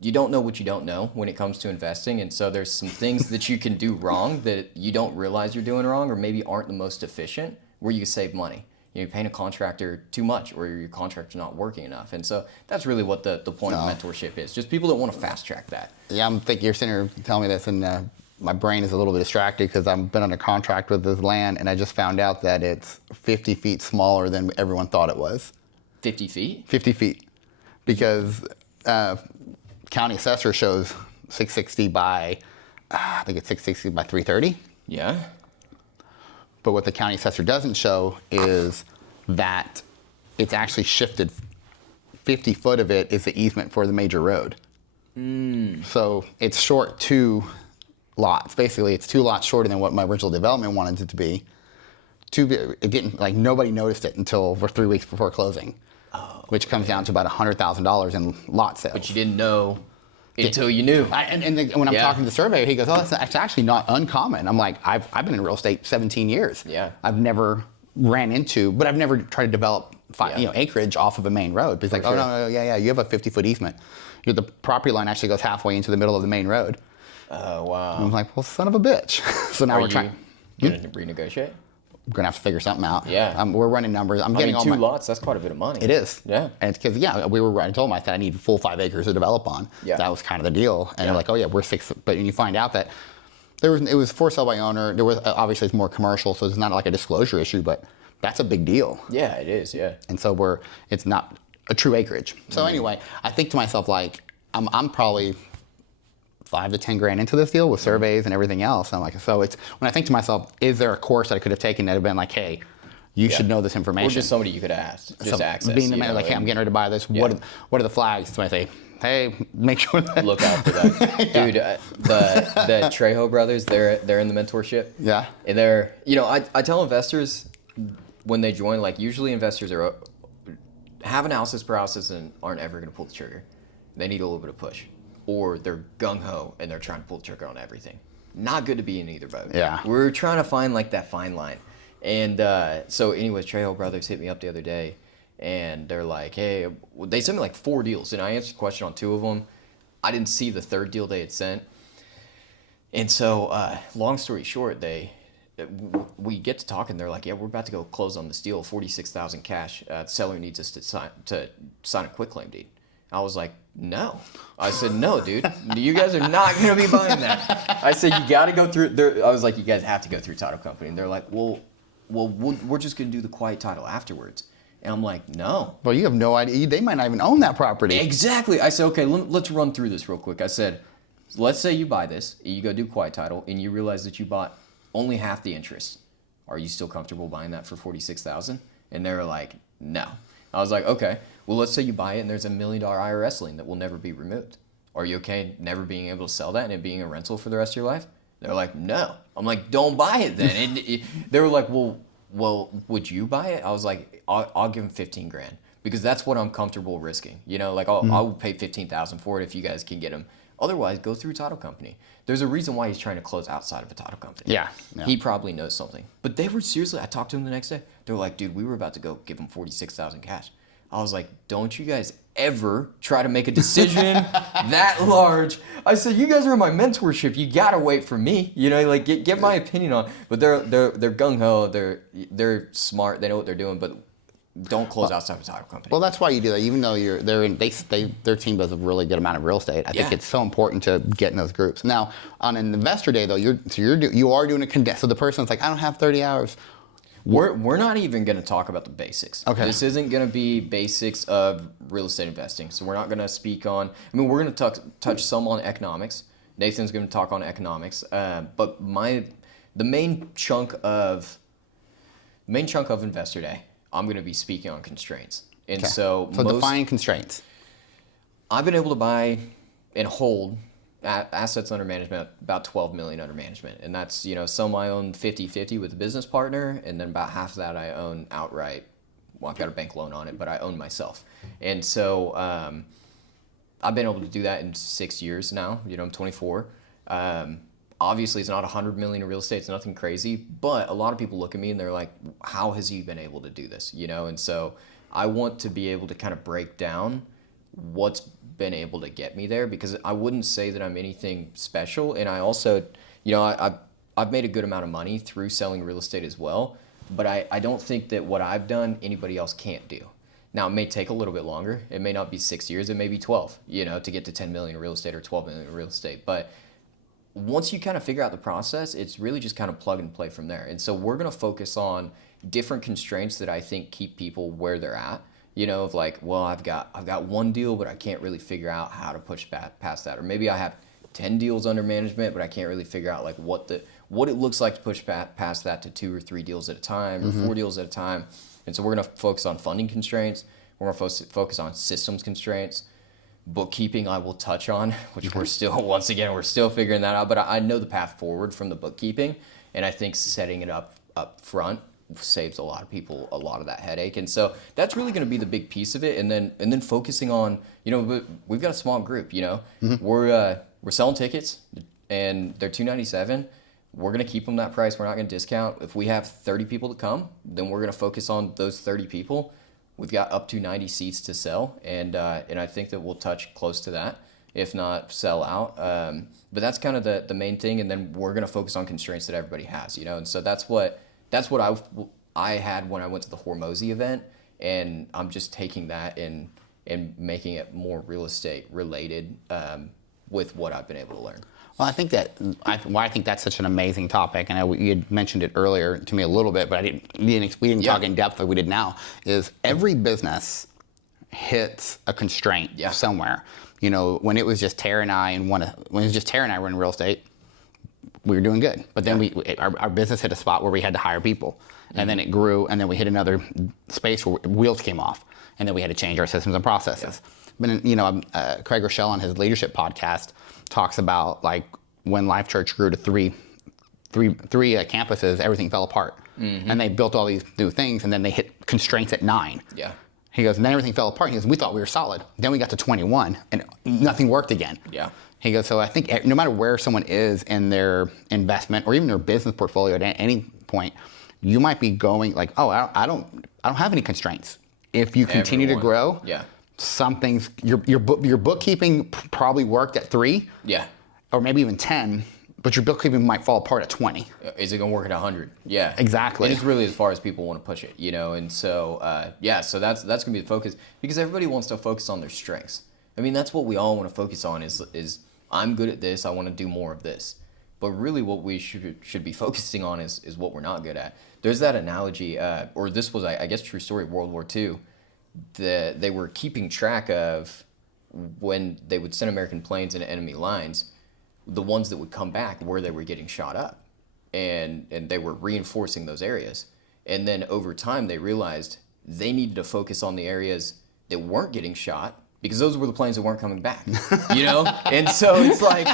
you don't know what you don't know when it comes to investing. And so there's some things that you can do wrong that you don't realize you're doing wrong, or maybe aren't the most efficient, where you can save money. You're paying a contractor too much, or your contractor's not working enough. And so that's really what the point of mentorship is. Just people that want to fast track that. Yeah, I'm thinking you're sitting here telling me this, and my brain is a little bit distracted because I've been under contract with this land, and I just found out that it's 50 feet smaller than everyone thought it was. 50 feet? 50 feet. Because county assessor shows 660 by, I think it's 660 by 330. Yeah. But what the county assessor doesn't show is that it's actually shifted. 50 foot of it is the easement for the major road. So it's short 2 lots. Basically, it's 2 lots shorter than what my original development wanted it to be. It didn't, like, nobody noticed it until 3 weeks before closing, which comes down to about $100,000 in lot sales. But you didn't know until you knew. When I'm talking to the surveyor, he goes, "Oh, it's actually not uncommon." I'm like, I've been in real estate 17 years. Yeah. I've never ran into, but I've never tried to develop acreage off of a main road. But he's like, "Oh, no, yeah, you have a 50-foot easement. The property line actually goes halfway into the middle of the main road." Oh, wow. And I'm like, "Well, son of a bitch." So now we're trying. Going to renegotiate? We're gonna have to figure something out. Yeah. We're running numbers. I'm getting all 2 lots, that's quite a bit of money. It is. Yeah. And because, I told him, I said, I need full 5 acres to develop on. Yeah. That was kind of the deal. And they're like, "Oh yeah, we're 6." But when you find out that it was for sale by owner, there was obviously it's more commercial, so it's not like a disclosure issue, but that's a big deal. Yeah, it is, yeah. And so it's not a true acreage. So anyway, I think to myself, like, I'm probably $5 to $10 grand into this deal with surveys and everything else. I'm like, so it's when I think to myself, is there a course that I could have taken that have been like, "Hey, you should know this information." Or just somebody you could ask, just access. Being the man, like, "Hey, I'm getting ready to buy this. Yeah. What are the flags?" So I say, "Hey, make sure that." Look out for that. Dude, the Trejo brothers, they're in the mentorship. Yeah. And I tell investors when they join, like, usually investors have analysis paralysis and aren't ever going to pull the trigger. They need a little bit of push. Or they're gung-ho and they're trying to pull the trigger on everything. Not good to be in either boat. Yeah. We're trying to find, like, that fine line. And so anyways, Trejo brothers hit me up the other day, and they're like, "Hey," they sent me like 4 deals, and I answered the question on 2 of them. I didn't see the 3rd deal they had sent. And so long story short, we get to talking. They're like, "Yeah, we're about to go close on this deal, $46,000 cash. The seller needs us to sign a quitclaim deed." I was like, "No." I said, "No, dude, you guys are not going to be buying that." I said, "You got to go through." I was like, "You guys have to go through title company." And they're like, well, we're just going to do the quiet title afterwards." And I'm like, "No." Well, you have no idea. They might not even own that property. Exactly. I said, "Okay, let's run through this real quick." I said, "Let's say you buy this, you go do quiet title, and you realize that you bought only half the interest. Are you still comfortable buying that for $46,000? And they were like, "No." I was like, "Okay, well, let's say you buy it and there's $1 million IRS lien that will never be removed. Are you okay never being able to sell that and it being a rental for the rest of your life?" They're like, "No." I'm like, "Don't buy it then." And they were like, well, would you buy it? I was like, I'll give them 15 grand because that's what I'm comfortable risking. Like I'll pay 15,000 for it if you guys can get them. Otherwise, go through title company. There's a reason why he's trying to close outside of a title company. Yeah. He probably knows something. But they were seriously, I talked to him the next day. They were like, "Dude, we were about to go give him 46,000 cash." I was like, "Don't you guys ever try to make a decision that large." I said, "You guys are in my mentorship. You gotta wait for me. Like get my opinion on." But they're gung ho. They're smart. They know what they're doing. But don't close outside of a title company. Well, that's why you do that. Even though their team does a really good amount of real estate. I think it's so important to get in those groups. Now, on an investor day though, you are doing a condensed. So the person's like, "I don't have 30 hours." We're not even going to talk about the basics. Okay. This isn't going to be basics of real estate investing. So we're not going to speak on. We're going to touch some on economics. Nathan's going to talk on economics. But the main chunk of Investor Day, I'm going to be speaking on constraints. And so define constraints. I've been able to buy and hold assets under management, about 12 million under management. And that's, some I own 50-50 with a business partner, and then about half of that I own outright. Well, I've got a bank loan on it, but I own myself. And so I've been able to do that in 6 years now. I'm 24. Obviously, it's not 100 million in real estate. It's nothing crazy. But a lot of people look at me and they're like, "How has he been able to do this?" And so I want to be able to kind of break down what's been able to get me there, because I wouldn't say that I'm anything special. And I also, I've made a good amount of money through selling real estate as well, but I don't think that what I've done anybody else can't do. Now, it may take a little bit longer. It may not be 6 years. It may be 12, to get to 10 million in real estate or 12 million in real estate. But once you kind of figure out the process, it's really just kind of plug and play from there. And so we're going to focus on different constraints that I think keep people where they're at. Of like, well, I've got one deal, but I can't really figure out how to push past that. Or maybe I have 10 deals under management, but I can't really figure out like what it looks like to push past that to 2 or 3 deals at a time, or 4 deals at a time. And so we're going to focus on funding constraints. We're going to focus on systems constraints. Bookkeeping I will touch on, which we're still figuring that out. But I know the path forward from the bookkeeping, and I think setting it up front saves a lot of people a lot of that headache. And so that's really going to be the big piece of it. And then focusing on, we've got a small group. We're selling tickets, and they're $297. We're going to keep them that price. We're not going to discount. If we have 30 people to come, then we're going to focus on those 30 people. We've got up to 90 seats to sell, and I think that we'll touch close to that, if not sell out. But that's kind of the main thing, and then we're going to focus on constraints that everybody has, And so that's what I had when I went to the Hormozy event, and I'm just taking that and making it more real estate related with what I've been able to learn. Well, I think that's such an amazing topic, and you had mentioned it earlier to me a little bit, but we didn't talk in depth like we did now. Is every business hits a constraint somewhere. When it was just Tara and I were in real estate, we were doing good. But then our business hit a spot where we had to hire people, and then it grew, and then we hit another space where wheels came off, and then we had to change our systems and processes. Yeah. But Craig Rochelle on his leadership podcast talks about like when Life Church grew to three campuses, everything fell apart, and they built all these new things, and then they hit constraints at 9. Yeah. He goes, and then everything fell apart. He goes, we thought we were solid. Then we got to 21, and nothing worked again. Yeah. He goes, so I think no matter where someone is in their investment or even their business portfolio at any point, you might be going like, oh, I don't have any constraints. If you continue to grow, something's your bookkeeping probably worked at 3, or maybe even 10, but your bookkeeping might fall apart at 20. Is it gonna work at 100? Yeah, exactly. And it's really as far as people want to push it, And so so that's gonna be the focus, because everybody wants to focus on their strengths. I mean, that's what we all want to focus on. Is I'm good at this. I want to do more of this. But really, what we should be focusing on is what we're not good at. There's that analogy, or this was, I guess, true story of World War II. They were keeping track of when they would send American planes into enemy lines, the ones that would come back where they were getting shot up, and they were reinforcing those areas. And then over time, they realized they needed to focus on the areas that weren't getting shot, because those were the planes that weren't coming back, And so it's like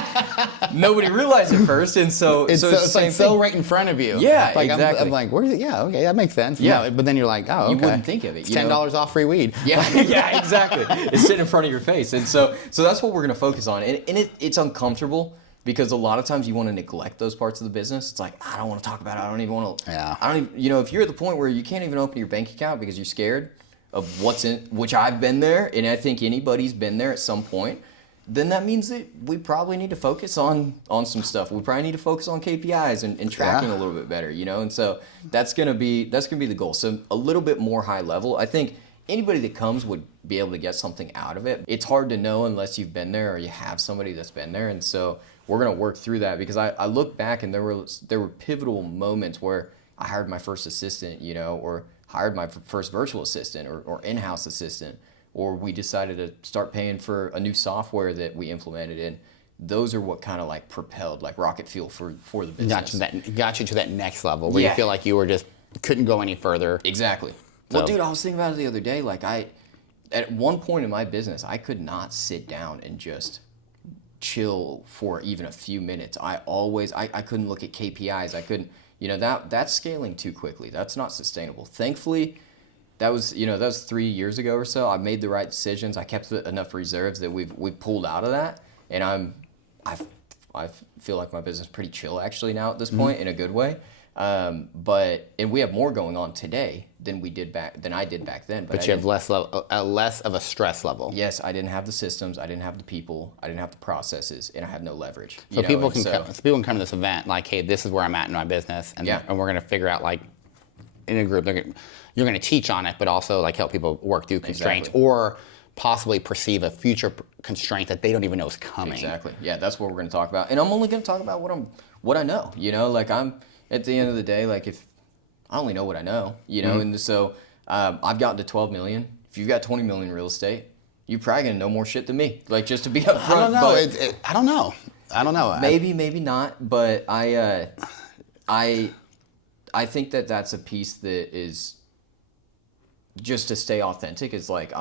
nobody realized it first, and so it's like so right in front of you. Yeah, like, exactly. I'm like, where's it? Yeah, okay, that makes sense. Yeah, but then you're like, oh, okay. You wouldn't think of it. It's $10 off free weed. Yeah, exactly. It's sitting in front of your face, and so that's what we're gonna focus on, and it's uncomfortable. Because a lot of times you want to neglect those parts of the business. It's like, I don't want to talk about it. I don't even want to. Yeah. I don't even, if you're at the point where you can't even open your bank account because you're scared of what's in, which I've been there, and I think anybody's been there at some point, then that means that we probably need to focus on some stuff. We probably need to focus on KPIs and tracking a little bit better, And so that's gonna be the goal. So a little bit more high level. I think anybody that comes would be able to get something out of it. It's hard to know unless you've been there or you have somebody that's been there, and so we're gonna work through that, because I look back and there were pivotal moments where I hired my first assistant, or hired my first virtual assistant or in-house assistant, or we decided to start paying for a new software that we implemented in. Those are what kind of like propelled, like rocket fuel for the business. Got you to that next level where you feel like you were just couldn't go any further. Exactly. So, well, dude, I was thinking about it the other day. Like at one point in my business, I could not sit down and just chill for even a few minutes. I couldn't look at KPIs. I couldn't, that's scaling too quickly. That's not sustainable. Thankfully, that was 3 years ago or so. I made the right decisions. I kept enough reserves that we've pulled out of that, and I feel like my business is pretty chill actually now at this point, in a good way. And we have more going on today than I did back then. But you have less of a stress level. Yes, I didn't have the systems, I didn't have the people, I didn't have the processes, and I had no leverage. So people can come to this event like, hey, this is where I'm at in my business, and we're gonna figure out like in a group you're gonna teach on it, but also like help people work through constraints or possibly perceive a future constraint that they don't even know is coming. Exactly. Yeah, that's what we're gonna talk about, and I'm only gonna talk about what I know. Like I'm at the end of the day, like if I only know what I know, and so I've gotten to 12 million. If you've got 20 million in real estate, you're probably gonna know more shit than me. Like just to be upfront. I don't know. I don't know. Maybe not, but I think that's a piece that is just to stay authentic. Is like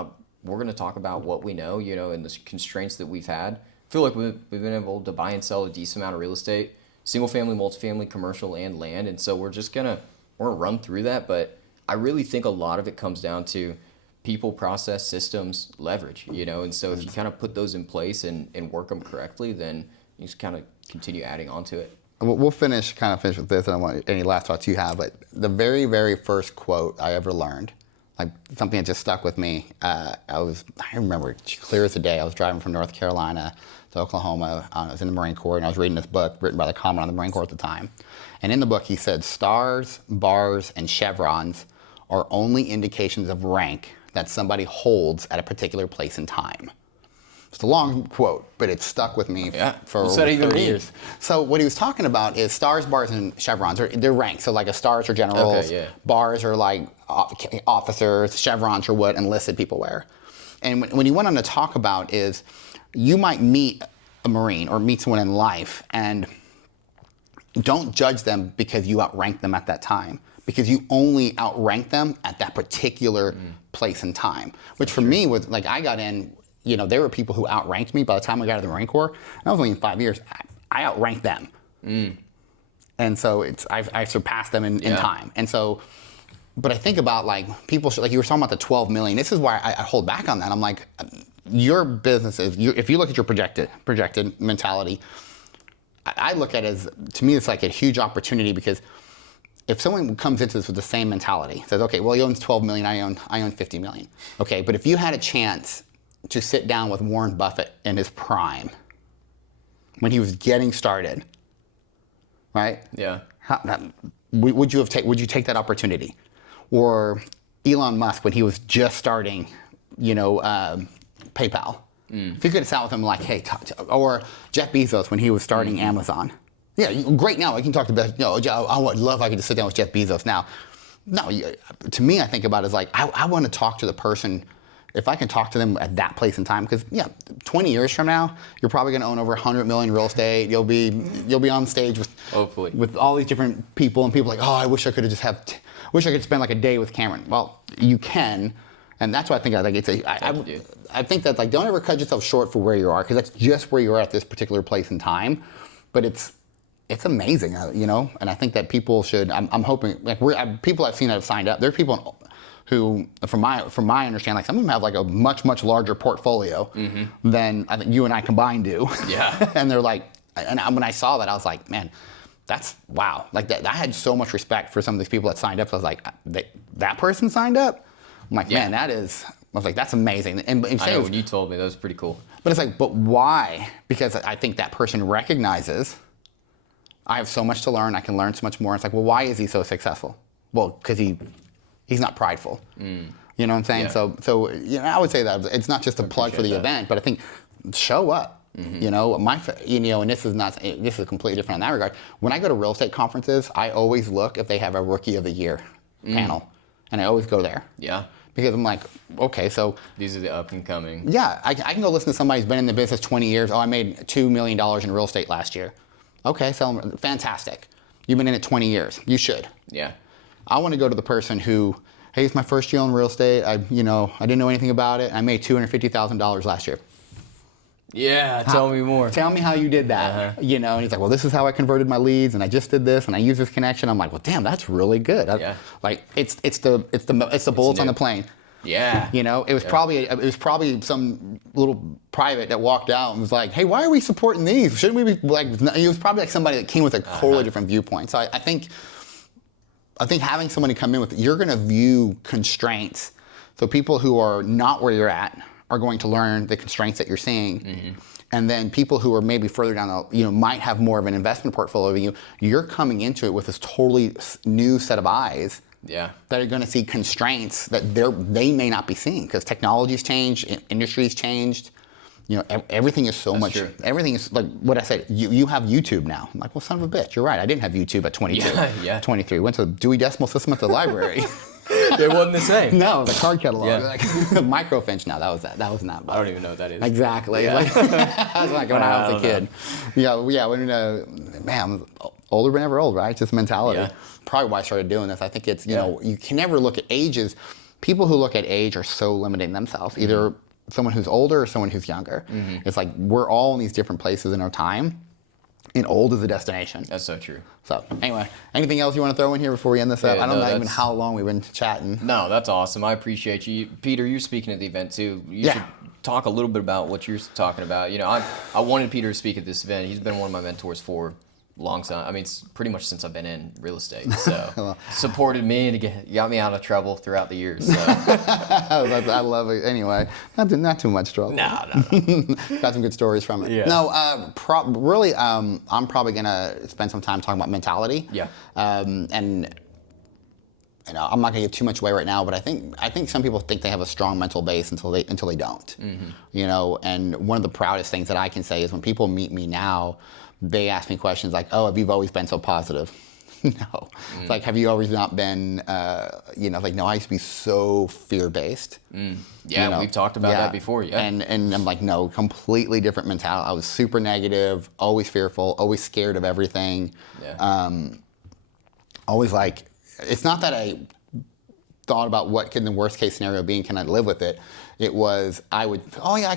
we're gonna talk about what we know, and the constraints that we've had. I feel like we've been able to buy and sell a decent amount of real estate. Single family, multifamily, commercial, and land. And so we're gonna run through that, but I really think a lot of it comes down to people, process, systems, leverage, and so if you kind of put those in place and work them correctly, then you just kind of continue adding on to it. We'll finish with this, and I don't want any last thoughts you have, but the very, very first quote I ever learned, like something that just stuck with me, I remember it clear as the day. I was driving from North Carolina to Oklahoma. I was in the Marine Corps, and I was reading this book written by the Commandant of the Marine Corps at the time. And in the book, he said, stars, bars, and chevrons are only indications of rank that somebody holds at a particular place in time. It's a long quote, but it stuck with me for over 30 years. So what he was talking about is stars, bars, and chevrons. They're ranks. So like a stars are generals, bars are like officers, chevrons are what enlisted people wear. And when he went on to talk about is, you might meet a Marine or meet someone in life and don't judge them because you outrank them at that time, because you only outrank them at that particular place and time. Which for me was like, I got in, there were people who outranked me by the time I got to the Marine Corps, and I was only in 5 years. I outranked them. And so I surpassed them in time. And so, but I think about like people, like you were talking about the 12 million. This is why I hold back on that. I'm like, your business is, if you look at your projected mentality, I look at it as, to me, it's like a huge opportunity, because if someone comes into this with the same mentality, says, okay, well, he owns 12 million, I own 50 million. Okay, but if you had a chance to sit down with Warren Buffett in his prime, when he was getting started, right? Yeah. Would you take that opportunity? Or Elon Musk when he was just starting, PayPal. If you could have sat with him like, hey, or Jeff Bezos when he was starting Amazon. Yeah, great now. I can talk to I would love if I could just sit down with Jeff Bezos now. No, to me, I think about it as like, I want to talk to the person, if I can talk to them at that place in time, because 20 years from now, you're probably going to own over 100 million real estate. You'll be on stage with all these different people, and people like, oh, I wish I could spend like a day with Cameron. Well, you can, and that's why I think I think that like, don't ever cut yourself short for where you are, because that's just where you are at this particular place in time. But it's amazing, and I think that people should. I'm hoping like people I've seen that have signed up. There are people who, from my understanding, like some of them have like a much larger portfolio than I think you and I combined do. Yeah. And they're like, and when I saw that, I was like, man, that's wow. Like that, I had so much respect for some of these people that signed up. So I was like, that person signed up. I'm like, man, I was like, that's amazing. And I know when you told me, that was pretty cool. But it's like, but why? Because I think that person recognizes, I have so much to learn. I can learn so much more. It's like, well, why is he so successful? Well, because he's not prideful. You know what I'm saying? Yeah. So I would say that it's not just a plug for the event, but I think show up. And this is completely different in that regard. When I go to real estate conferences, I always look if they have a Rookie of the Year panel, and I always go there. Yeah. Because I'm like, okay, so these are the up and coming. Yeah, I can go listen to somebody who's been in the business 20 years. Oh, I made $2 million in real estate last year. Okay, so fantastic. You've been in it 20 years. You should. Yeah. I want to go to the person who, hey, it's my first year on real estate. I didn't know anything about it. I made $250,000 last year. Yeah, tell me more. Tell me how you did that. And he's like, well, this is how I converted my leads, and I just did this, and I used this connection. I'm like, well, damn, that's really good. Like, it's the bullets on the plane. Yeah. It was probably some little private that walked out and was like, hey, why are we supporting these? Shouldn't we be like? It was probably like somebody that came with a totally different viewpoint. So I think I think having somebody come in with, you're going to view constraints. So people who are not where you're at are going to learn the constraints that you're seeing. And then people who are maybe further down the, might have more of an investment portfolio than you. You're coming into it with this totally new set of eyes. Yeah. That are going to see constraints that they may not be seeing because technology's changed, industry's changed. Everything is so much. True. Everything is like what I said. You have YouTube now. I'm like, well, son of a bitch. You're right. I didn't have YouTube at 22. Yeah. 23. Went to the Dewey Decimal System at the library. It wasn't the same. No, the card catalog. Yeah. Like, microfinch. Now that was not. I don't even know what that is. Exactly. Yeah. Like, I was like when I was a kid. Yeah. When man, older but never old, right? It's just mentality. Yeah. Probably why I started doing this. I think it's you can never look at ages. People who look at age are so limiting themselves. Either someone who's older or someone who's younger. It's like we're all in these different places in our time, and old is a destination. That's so true. So anyway, anything else you want to throw in here before we end this up? Yeah, I don't know even that's- how long we've been chatting. No, that's awesome. I appreciate you. Peter, you're speaking at the event too. You should talk a little bit about what you're talking about. I wanted Peter to speak at this event. He's been one of my mentors for a long time. I mean, it's pretty much since I've been in real estate. So supported me and got me out of trouble throughout the years. So. I love it. Anyway, not too much trouble. No. Got some good stories from it. Yeah. No, really, I'm probably gonna spend some time talking about mentality. Yeah. And I'm not gonna give too much away right now, but I think some people think they have a strong mental base until they don't. And one of the proudest things that I can say is when people meet me now, they ask me questions like, "Oh, have you always been so positive?" No. It's like, have you always not been, like, no, I used to be so fear-based. Yeah, we've talked about that before, yeah. And I'm like, no, completely different mentality. I was super negative, always fearful, always scared of everything. Yeah. Always like, it's not that I thought about what can the worst case scenario be and can I live with it. It was, I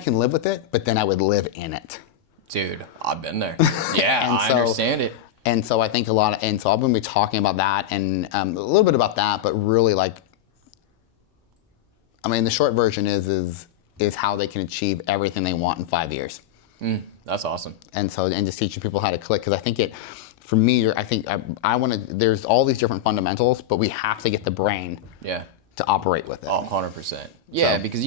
can live with it, but then I would live in it. Dude, I've been there. Yeah, I so, understand it. And so I think so I'm going to be talking about that and a little bit about that, but really the short version is how they can achieve everything they want in 5 years. That's awesome. And just teaching people how to click, because I think for me, I want to, there's all these different fundamentals, but we have to get the brain to operate with it. Oh, 100%. Yeah, because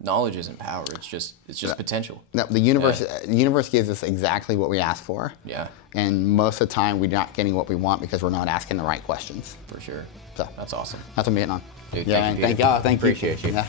knowledge isn't power. It's just potential. No, the universe gives us exactly what we ask for. Yeah. And most of the time, we're not getting what we want because we're not asking the right questions. For sure. So that's awesome. That's what I'm getting on. Dude, thank you. Thank you. Appreciate you. Yeah.